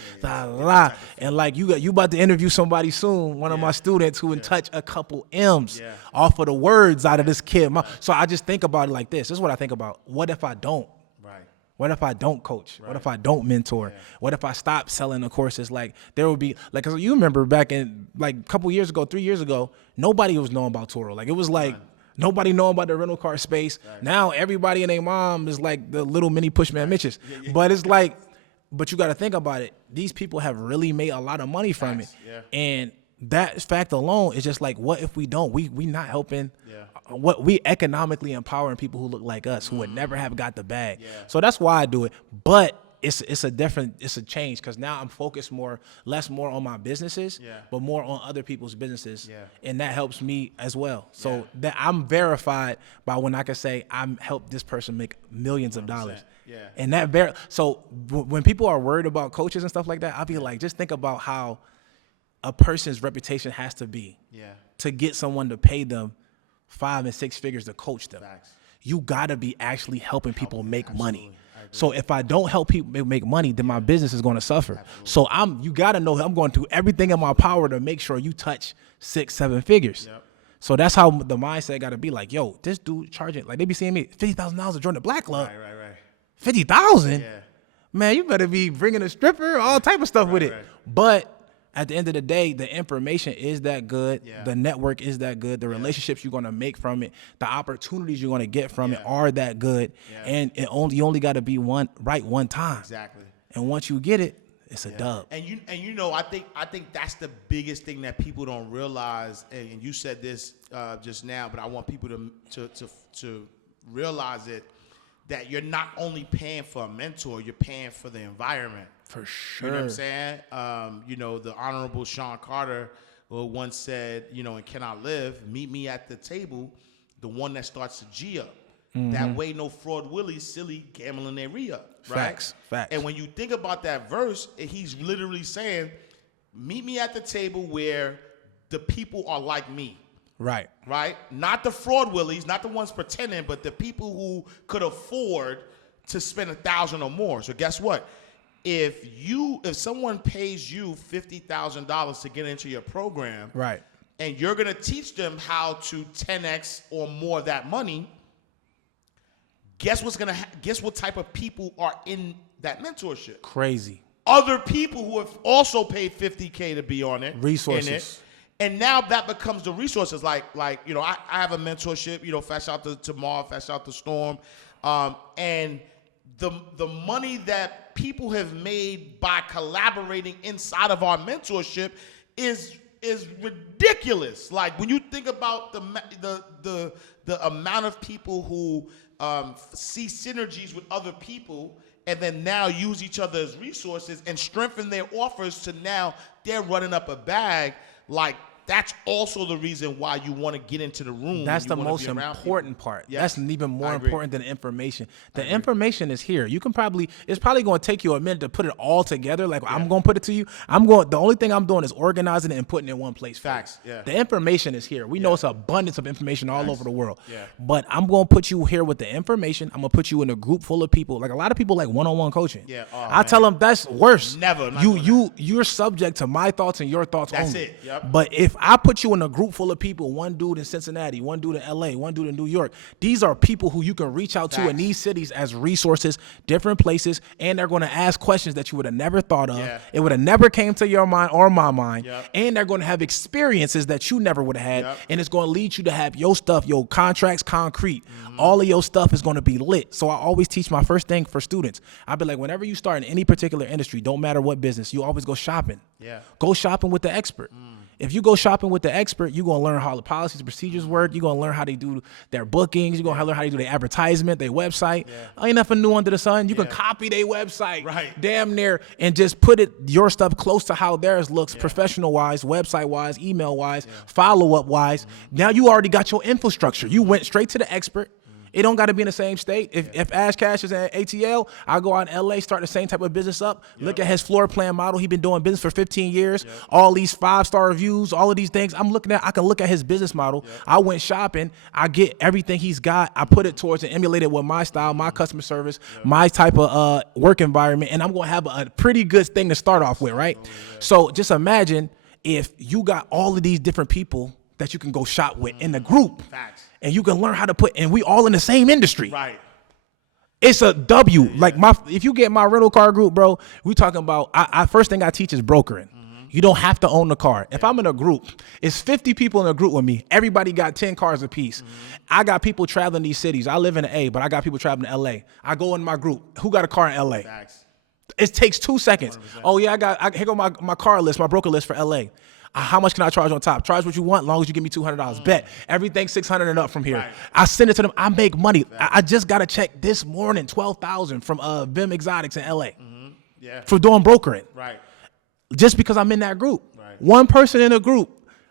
and like you about to interview somebody soon, one of my students who would touch a couple M's off of the words out of this kid. So I just think about it like this. This is what I think about. What if I don't? What if I don't coach? What if I don't mentor? What if I stop selling the courses? Like, there would be, like, cause you remember back in like a couple years ago, 3 years ago, nobody was knowing about Toro. Like, it was like, nobody knowing about the rental car space. Now everybody and their mom is like the little mini Pushman Mitches. But it's like, but you got to think about it. These people have really made a lot of money from it. And that fact alone is just like, what if we don't? We not helping. What we economically empowering people who look like us, who would never have got the bag. So that's why I do it. But it's a change, because now I'm focused less on my businesses, but more on other people's businesses, and that helps me as well. So that I'm verified by when I can say I'm helped this person make millions of dollars. And that so when people are worried about coaches and stuff like that, I'll be like, just think about how a person's reputation has to be to get someone to pay them 5 and 6 figures to coach them. You gotta be actually helping people make money. So if I don't help people make money, then my business is going to suffer. So you gotta know I'm going to do everything in my power to make sure you touch 6, 7 figures. So that's how the mindset got to be. Like, yo, this dude charging, like, they be seeing me $50,000 to join the Black Club. 50,000. Man, you better be bringing a stripper, all type of stuff with it. But at the end of the day, the information is that good. The network is that good. The relationships you're going to make from it, the opportunities you're going to get from it are that good. And you only got to be right one time. And once you get it, it's a dub. And you know, I think that's the biggest thing that people don't realize. And you said this just now, but I want people to realize it, that you're not only paying for a mentor, you're paying for the environment. For sure. You know what I'm saying? You know, the Honorable Sean Carter once said, you know, in Can I Live, meet me at the table, the one that starts to G up. That way, no fraud willies, silly gambling their re-up. Right? Facts. And when you think about that verse, he's literally saying, meet me at the table where the people are like me. Right. Not the fraud willies, not the ones pretending, but the people who could afford to spend $1,000 or more. So guess what? If someone pays you $50,000 to get into your program, right, and you're gonna teach them how to 10x or more of that money, guess what type of people are in that mentorship? Crazy. Other people who have also paid $50K to be on it. Resources. And now that becomes the resources. Like you know, I have a mentorship, you know, fast out to Marv, fast out to Storm. And the money that people have made by collaborating inside of our mentorship is ridiculous. Like when you think about the amount of people who see synergies with other people and then now use each other as resources and strengthen their offers to now they're running up a bag, like that's also the reason why you want to get into the room. That's the most important part. Yes. That's even more important than the information. The information is here. It's probably going to take you a minute to put it all together. Like I'm going to put it to you. The only thing I'm doing is organizing it and putting it in one place. Facts. Yeah. The information is here. We know it's an abundance of information all over the world. Yeah. But I'm going to put you here with the information. I'm going to put you in a group full of people. Like a lot of people like one-on-one coaching. Yeah. I tell them that's worse. Never. You're subject to my thoughts and your thoughts only. That's it. Yep. But if I put you in a group full of people, one dude in Cincinnati, one dude in LA, one dude in New York, these are people who you can reach out to in these cities as resources, different places, and they're going to ask questions that you would have never thought of. Yeah. It would have never came to your mind or my mind. Yep. And they're going to have experiences that you never would have had. Yep. And it's going to lead you to have your stuff, your contracts concrete. Mm-hmm. All of your stuff is going to be lit. So I always teach my first thing for students. I'll be like, whenever you start in any particular industry, don't matter what business, you always go shopping. Yeah. Go shopping with the expert. If you go shopping with the expert, you're going to learn how the policies and procedures work. You're going to learn how they do their bookings. You're going to learn how they do their advertisement, their website. Ain't nothing new under the sun. You can copy their website damn near and just put your stuff close to how theirs looks, professional-wise, website-wise, email-wise, follow-up-wise. Now you already got your infrastructure. You went straight to the expert. It don't got to be in the same state. If Ash Cash is at ATL, I'll go out in LA, start the same type of business up. Look at his floor plan model. He's been doing business for 15 years. All these 5-star reviews, all of these things. I can look at his business model. I went shopping. I get everything he's got. I put it towards and emulate it with my style, my customer service, my type of work environment. And I'm going to have a pretty good thing to start off with, right? So just imagine if you got all of these different people that you can go shop with in the group. Facts. And you can learn how to and we all in the same industry. Right. It's a W. Like if you get my rental car group, bro, we talking about, first thing I teach is brokering. Mm-hmm. You don't have to own the car. If I'm in a group, it's 50 people in a group with me. Everybody got 10 cars apiece. Mm-hmm. I got people traveling these cities. I live in the A, but I got people traveling to LA. I go in my group. Who got a car in LA? Facts. It takes 2 seconds. 100%. Oh yeah, here go my car list, my broker list for LA. How much can I charge on top? Charge what you want, as long as you give me $200. Bet. Everything $600 and up from here. Right. I send it to them. I make money. I just got a check this morning, $12,000 from Vim Exotics in LA. Mm-hmm. For doing brokering. Right. Just because I'm in that group. Right. One person in a group,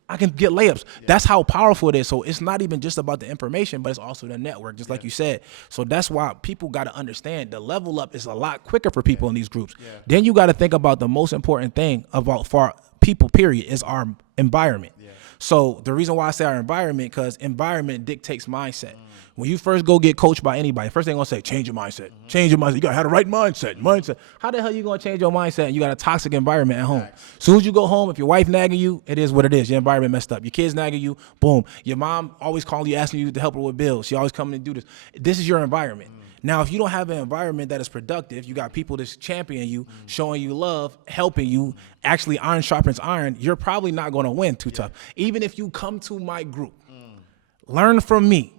I can get layups. Yeah. That's how powerful it is. So it's not even just about the information, but it's also the network, just like you said. So that's why people got to understand the level up is a lot quicker for people in these groups. Yeah. Then you got to think about the most important thing for people, period, is our environment. Yeah. So the reason why I say our environment, because environment dictates mindset. When you first go get coached by anybody, first thing they're going to say, change your mindset. Mm-hmm. Change your mindset. You got to have the right mindset. How the hell you going to change your mindset and you got a toxic environment at home? As soon as you go home, if your wife nagging you, it is what it is. Your environment messed up. Your kids nagging you, boom. Your mom always calling you, asking you to help her with bills. She always coming to do this. This is your environment. Now, if you don't have an environment that is productive, you got people that's championing you, showing you love, helping you, actually iron sharpens iron, you're probably not going to win too tough. Even if you come to my group, learn from me,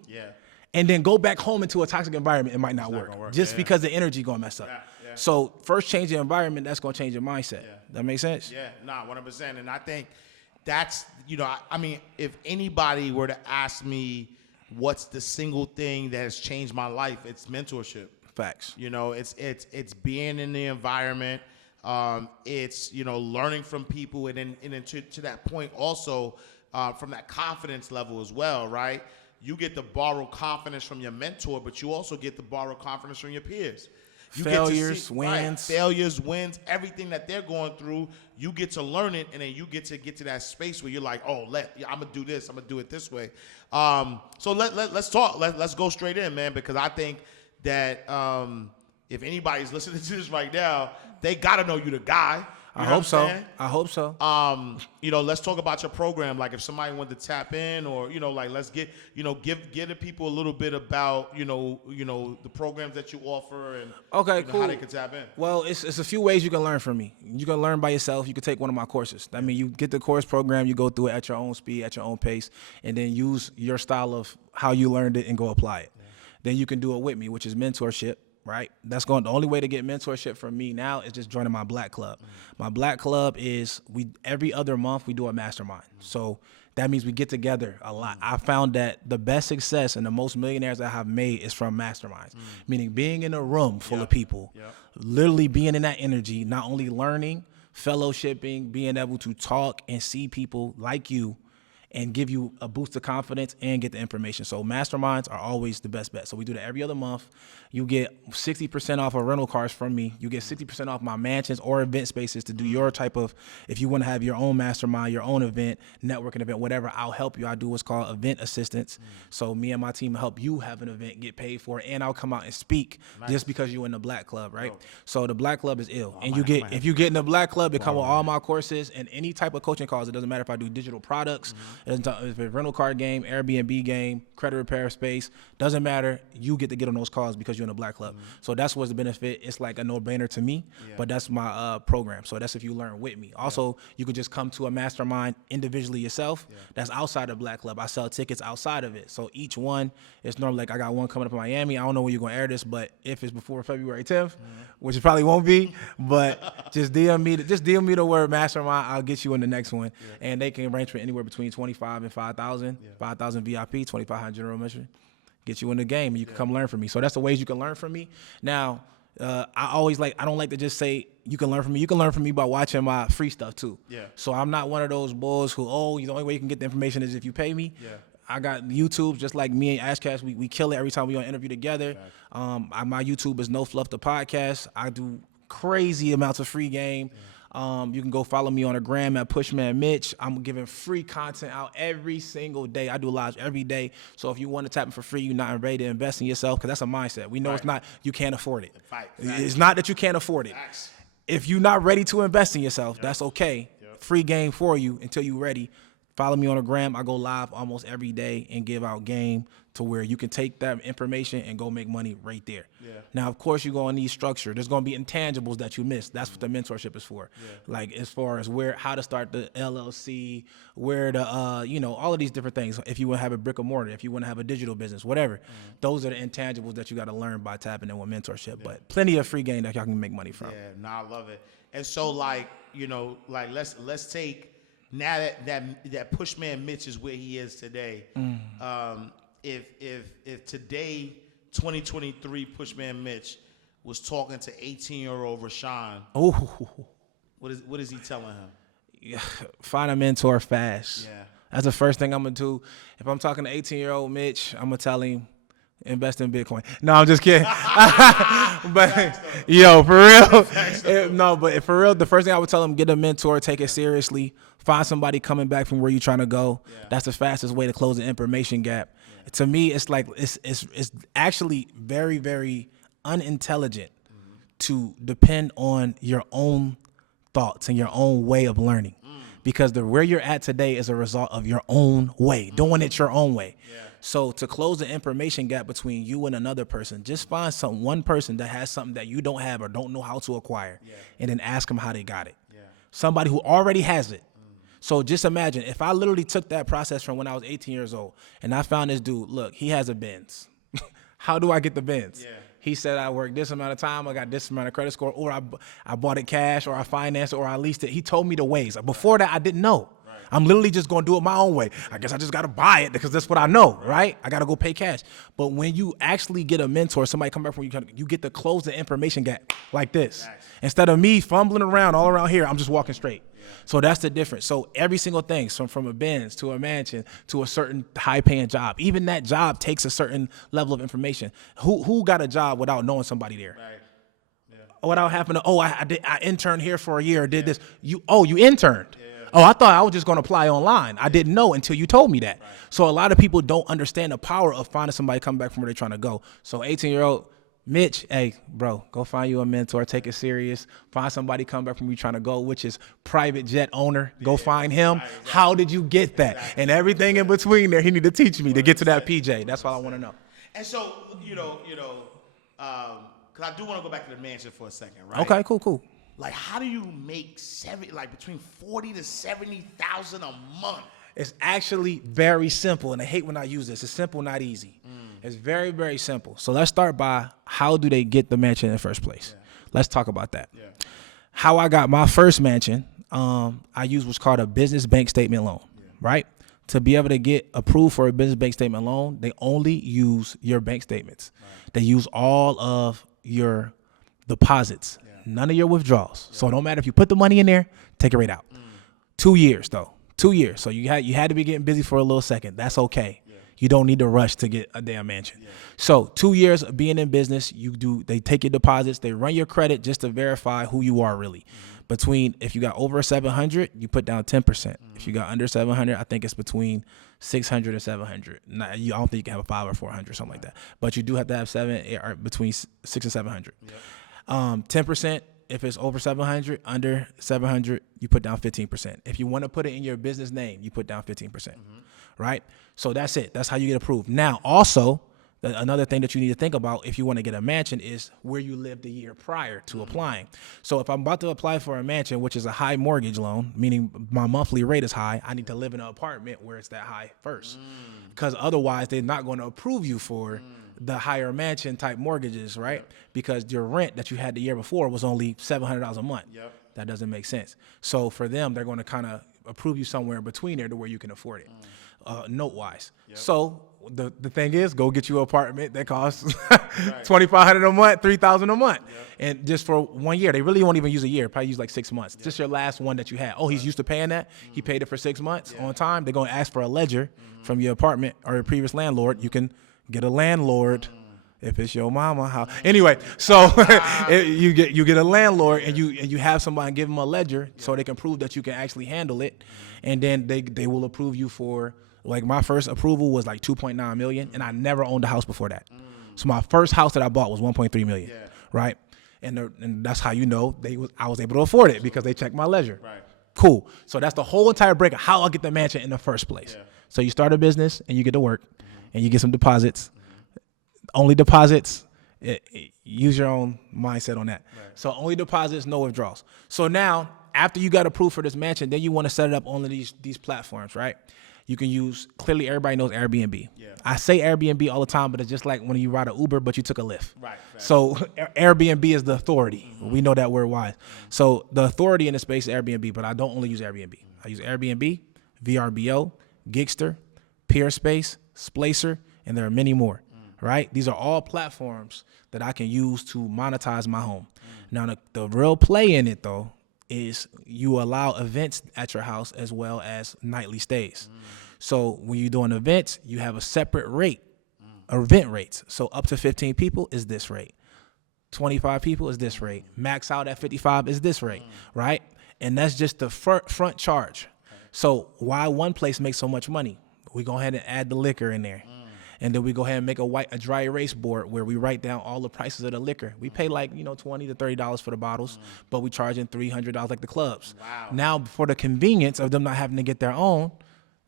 and then go back home into a toxic environment, it might not work. Just because the energy going to mess up. So first change the environment, that's going to change your mindset. That makes sense? Yeah, 100%. And I think that's, I mean, if anybody were to ask me what's the single thing that has changed my life, it's mentorship. Facts. It's being in the environment. It's, learning from people, and then to that point also, from that confidence level as well, right? You get to borrow confidence from your mentor, but you also get to borrow confidence from your peers. You Failures, wins. Right, failures, wins, everything that they're going through, you get to learn it, and then you get to that space where you're like, oh, I'm gonna do this, I'm gonna do it this way. So let's talk. Let's go straight in, man, because I think that if anybody's listening to this right now, they gotta know you the guy. I hope so. Let's talk about your program. Like, if somebody wanted to tap in, or let's get give the people a little bit about the programs that you offer, and cool. How they can tap in. Well, it's a few ways you can learn from me. You can learn by yourself. You can take one of my courses. I mean, you get the course program, you go through it at your own speed, at your own pace, and then use your style of how you learned it and go apply it. Yeah. Then you can do it with me, which is mentorship. Right? The only way to get mentorship from me now is just joining my Black Club. My Black Club is every other month we do a mastermind. So that means we get together a lot. I found that the best success and the most millionaires I have made is from masterminds, meaning being in a room full of people, literally being in that energy, not only learning, fellowshipping, being able to talk and see people like you and give you a boost of confidence and get the information. So masterminds are always the best bet. So we do that every other month. You get 60% off of rental cars from me. You get 60% off my mansions or event spaces to do your type of, if you want to have your own mastermind, your own event, networking event, whatever, I'll help you. I do what's called event assistance. So me and my team help you have an event, get paid for it, and I'll come out and speak just because you're in the Black Club, right? So the Black Club is ill. And if you get in the Black Club, it comes with all my courses and any type of coaching calls. It doesn't matter if I do digital products, if it's a rental car game, Airbnb game, credit repair space, doesn't matter. You get to get on those calls because you're in the Black Club. So that's what's the benefit. It's like a no-brainer to me, but that's my program. So that's if you learn with me. Also, you could just come to a mastermind individually yourself. That's outside of Black Club. I sell tickets outside of it. So each one is normally, like, I got one coming up in Miami. I don't know when you're going to air this, but if it's before February 10th, which it probably won't be, but just DM me the word mastermind. I'll get you in the next one. And they can range from anywhere between 25 and 5,000, 5,000 VIP, 2,500 general admission. Get you in the game, and you can come learn from me. So that's the ways you can learn from me. Now, I don't like to just say you can learn from me. You can learn from me by watching my free stuff too. So I'm not one of those bulls who, the only way you can get the information is if you pay me. I got YouTube, just like me and Ash Cash, we kill it every time we on interview together. My YouTube is No Fluff the Podcast. I do crazy amounts of free game. You can go follow me on the gram at Pushman Mitch. I'm giving free content out every single day. I do lives every day. So if you want to tap in for free, you're not ready to invest in yourself, because that's a mindset. We know it's not, you can't afford it. It's not that you can't afford it. If you're not ready to invest in yourself, that's okay. Free game for you until you're ready. Follow me on the gram. I go live almost every day and give out game to where you can take that information and go make money right there. Now, of course, you're going to need structure. There's going to be intangibles that you miss. That's what the mentorship is for. Like, as far as how to start the LLC, where to, all of these different things. If you want to have a brick and mortar, if you want to have a digital business, whatever. Those are the intangibles that you got to learn by tapping in with mentorship. But plenty of free game that y'all can make money from. I love it. And so, let's take, now that Pushman Mitch is where he is today, if today, 2023, Pushman Mitch was talking to 18-year-old Rashawn, what is he telling him? Find a mentor fast. That's the first thing I'm going to do. If I'm talking to 18-year-old Mitch, I'm going to tell him, invest in Bitcoin. No, I'm just kidding. But for real, but for real, the first thing I would tell him, get a mentor, take it seriously, find somebody coming back from where you're trying to go. That's the fastest way to close the information gap. To me, it's like it's actually very, very unintelligent to depend on your own thoughts and your own way of learning, because where you're at today is a result of your own way, doing it your own way. So to close the information gap between you and another person, just find one person that has something that you don't have or don't know how to acquire, and then ask them how they got it. Somebody who already has it. So just imagine if I literally took that process from when I was 18 years old and I found this dude, look, he has a Benz. How do I get the Benz? He said I worked this amount of time, I got this amount of credit score, or I bought it cash, or I financed it, or I leased it. He told me the ways. Before that, I didn't know. Right. I'm literally just going to do it my own way. I guess I just got to buy it because that's what I know, right? I got to go pay cash. But when you actually get a mentor, somebody come back from you get to close the information gap like this. Nice. Instead of me fumbling around all around here, I'm just walking straight. So that's the difference. So every single thing, from a Benz to a mansion to a certain high-paying job, even that job takes a certain level of information. Who got a job without knowing somebody there? Right. Yeah. Without having to, I interned here for a year, did this. You interned. Yeah. Oh, I thought I was just going to apply online. I didn't know until you told me that. Right. So a lot of people don't understand the power of finding somebody coming back from where they're trying to go. So 18-year-old Mitch, hey, bro, go find you a mentor. Take it serious. Find somebody come back from you trying to go, which is private jet owner. Go find him. Exactly. How did you get that? Exactly. And everything in between there, he need to teach me to get to that PJ. That's all I want to know. And so, because I do want to go back to the mansion for a second, right? Okay, cool. Like, how do you make between 40 to 70,000 a month? It's actually very simple, and I hate when I use this. It's simple, not easy. It's very, very simple. So let's start by how do they get the mansion in the first place? Yeah. Let's talk about that. Yeah. How I got my first mansion, I used what's called a business bank statement loan, right? To be able to get approved for a business bank statement loan, they only use your bank statements. Right. They use all of your deposits, none of your withdrawals. Yeah. So it don't matter if you put the money in there, take it right out. 2 years though, 2 years. So you had to be getting busy for a little second. That's okay. You don't need to rush to get a damn mansion. Yeah. So 2 years of being in business, they take your deposits, they run your credit just to verify who you are really. Between, if you got over 700, you put down 10%. If you got under 700, I think it's between 600 and 700. I don't think you can have a 5 or 400, something like that. But you do have to have between 6 and 700. Yep. 10%. If it's over 700, under 700, you put down 15%. If you want to put it in your business name, you put down 15%, right? So that's it. That's how you get approved. Now, also, another thing that you need to think about if you want to get a mansion is where you lived the year prior to applying. So if I'm about to apply for a mansion, which is a high mortgage loan, meaning my monthly rate is high, I need to live in an apartment where it's that high first. Because otherwise, they're not going to approve you for the higher mansion type mortgages, right? Yep. Because your rent that you had the year before was only $700 a month. Yep. That doesn't make sense. So for them, they're going to kind of approve you somewhere in between there to where you can afford it, note-wise. Yep. So the thing is, go get you an apartment that costs $2,500 a month, $3,000 a month. Yep. And just for 1 year. They really won't even use a year, probably use like 6 months. Yep. Just your last one that you had. Oh, he's used to paying that. He paid it for 6 months on time. They're going to ask for a ledger from your apartment or your previous landlord. You can get a landlord if it's your mama. Anyway, so you get a landlord and you have somebody give them a ledger so they can prove that you can actually handle it, and then they will approve you for, like, my first approval was like 2.9 million, and I never owned a house before that. So my first house that I bought was 1.3 million, right? And that's how I was able to afford it, because they checked my ledger. Right. Cool. So that's the whole entire break of how I get the mansion in the first place. Yeah. So you start a business and you get to work and you get some deposits. Only deposits, use your own mindset on that. Right. So only deposits, no withdrawals. So now, after you got approved for this mansion, then you want to set it up on these platforms, right? You can use, clearly everybody knows Airbnb. Yeah. I say Airbnb all the time, but it's just like when you ride an Uber, but you took a Lyft. Right. So Airbnb is the authority. We know that word wise. So the authority in the space is Airbnb, but I don't only use Airbnb. I use Airbnb, VRBO, Gigster, Peerspace, Splacer, and there are many more. Right? These are all platforms that I can use to monetize my home. Now, the real play in it, though, is you allow events at your house as well as nightly stays. So when you're doing events, you have a separate rate, event rates. So up to 15 people is this rate. 25 people is this rate. Max out at 55 is this rate, right? And that's just the front charge. So why one place makes so much money? We go ahead and add the liquor in there. And then we go ahead and make a dry erase board where we write down all the prices of the liquor. We pay like, $20 to $30 for the bottles, but we charge in $300 like the clubs. Wow. Now, for the convenience of them not having to get their own,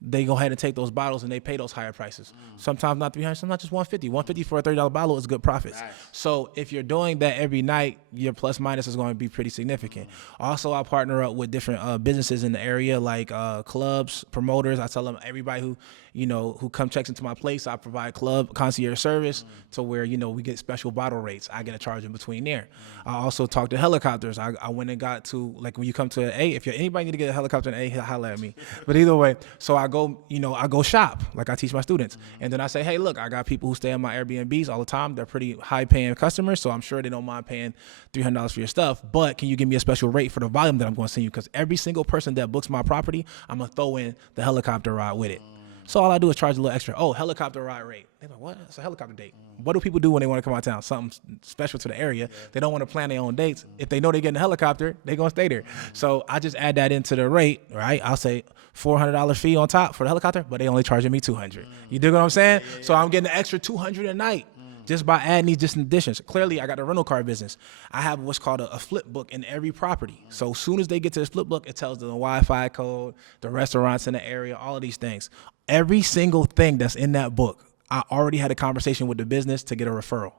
they go ahead and take those bottles and they pay those higher prices. Sometimes not 300, sometimes just 150. 150 for a $30 bottle is good profits. Nice. So if you're doing that every night, your plus minus is going to be pretty significant. Also, I partner up with different businesses in the area, like clubs, promoters. I tell them everybody who come checks into my place, I provide club concierge service to where, we get special bottle rates. I get a charge in between there. I also talk to helicopters. I went and got to, like, when you come to an A, if anybody need to get a helicopter in A, holla at me. But either way, so I go shop, like I teach my students. And then I say, hey, look, I got people who stay in my Airbnbs all the time. They're pretty high paying customers, so I'm sure they don't mind paying $300 for your stuff. But can you give me a special rate for the volume that I'm going to send you? Because every single person that books my property, I'm going to throw in the helicopter ride with it. So all I do is charge a little extra. Oh, helicopter ride rate. They're like, what? It's a helicopter date. What do people do when they want to come out of town? Something special to the area. Yeah. They don't want to plan their own dates. If they know they're getting a helicopter, they're going to stay there. So I just add that into the rate, right? I'll say $400 fee on top for the helicopter, but they only charging me $200. You dig what I'm saying? Yeah. So I'm getting an extra $200 a night. Just by adding these just additions. Clearly, I got a rental car business. I have what's called a flip book in every property. So as soon as they get to this flip book, it tells them the Wi-Fi code, the restaurants in the area, all of these things. Every single thing that's in that book, I already had a conversation with the business to get a referral.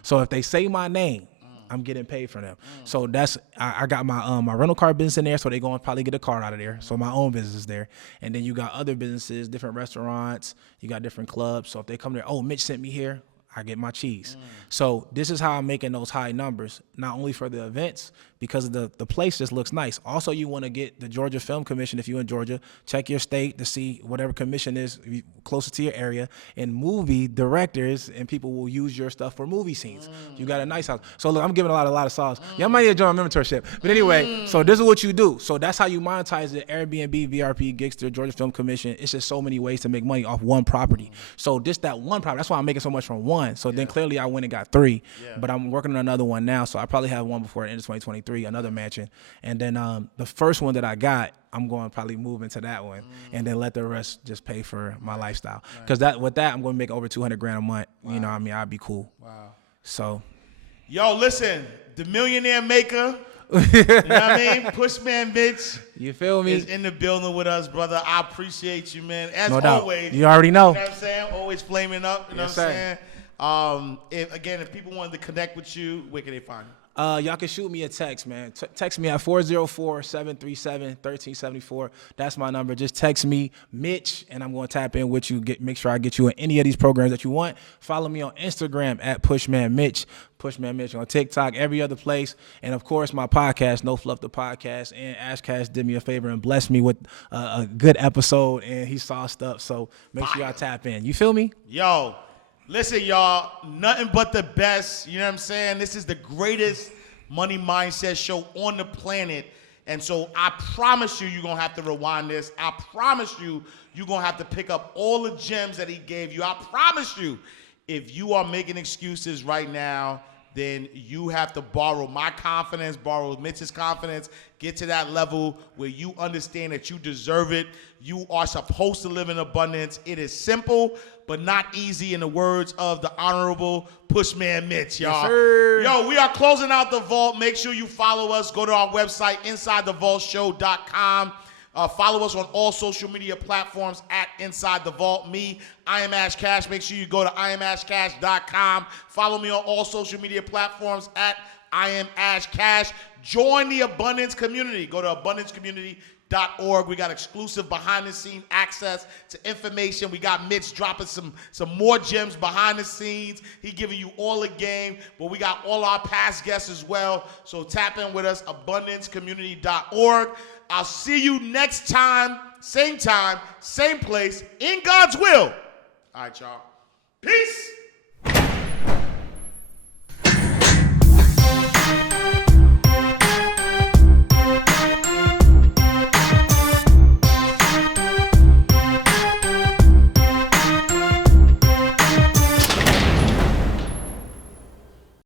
So if they say my name, I'm getting paid for them. So that's I got my rental car business in there, so they go and probably get a car out of there. So my own business is there. And then you got other businesses, different restaurants, you got different clubs. So if they come there, oh, Mitch sent me here, I get my cheese. So this is how I'm making those high numbers, not only for the events, because the place just looks nice. Also, you want to get the Georgia Film Commission if you're in Georgia. Check your state to see whatever commission is closer to your area. And movie directors and people will use your stuff for movie scenes. You got a nice house. So look, I'm giving a lot of sauce. Y'all might need to join my mentorship. But anyway, so this is what you do. So that's how you monetize it. Airbnb, VRP, Gigster, Georgia Film Commission. It's just so many ways to make money off one property. So just that one property, that's why I'm making so much from one. So then clearly I went and got 3. But I'm working on another one now. So I probably have one before the end of 2023. Another mansion, and then the first one that I got, I'm going to probably move into that one, and then let the rest just pay for my lifestyle. Because with that, I'm going to make over $200,000 a month. Wow. You know what I mean? I'd be cool. Wow. So, yo, listen, the millionaire maker. You know what I mean? Pushman Mitch. You feel me? Is in the building with us, brother. I appreciate you, man. As no always. Doubt. You already know. You know what I'm saying? Always flaming up. You know what I'm saying? If people wanted to connect with you, where can they find you? Y'all can shoot me a text, man. Text me at 404-737-1374. That's my number. Just text me, Mitch, and I'm going to tap in with you. Make sure I get you in any of these programs that you want. Follow me on Instagram at Pushman Mitch. Pushman Mitch on TikTok, every other place. And, of course, my podcast, No Fluff the Podcast. And Ash Cash did me a favor and blessed me with a good episode, and he saw stuff. So make sure y'all tap in. You feel me? Yo. Listen, y'all, nothing but the best. You know what I'm saying? This is the greatest money mindset show on the planet. And so I promise you're going to have to rewind this. I promise you're going to have to pick up all the gems that he gave you. I promise you, if you are making excuses right now, then you have to borrow my confidence, borrow Mitch's confidence, get to that level where you understand that you deserve it. You are supposed to live in abundance. It is simple, but not easy, in the words of the Honorable Pushman Mitch, y'all. Yes, sir. Yo, we are closing out the vault. Make sure you follow us. Go to our website, InsideTheVaultShow.com. Follow us on all social media platforms at Inside the Vault. Me, I am Ash Cash. Make sure you go to IamAshCash.com. Follow me on all social media platforms at I am Ash Cash. Join the Abundance Community. Go to AbundanceCommunity.org. We got exclusive behind-the-scene access to information. We got Mitch dropping some more gems behind the scenes. He giving you all the game, but we got all our past guests as well. So tap in with us, AbundanceCommunity.org. I'll see you next time, same place, in God's will. All right, y'all. Peace.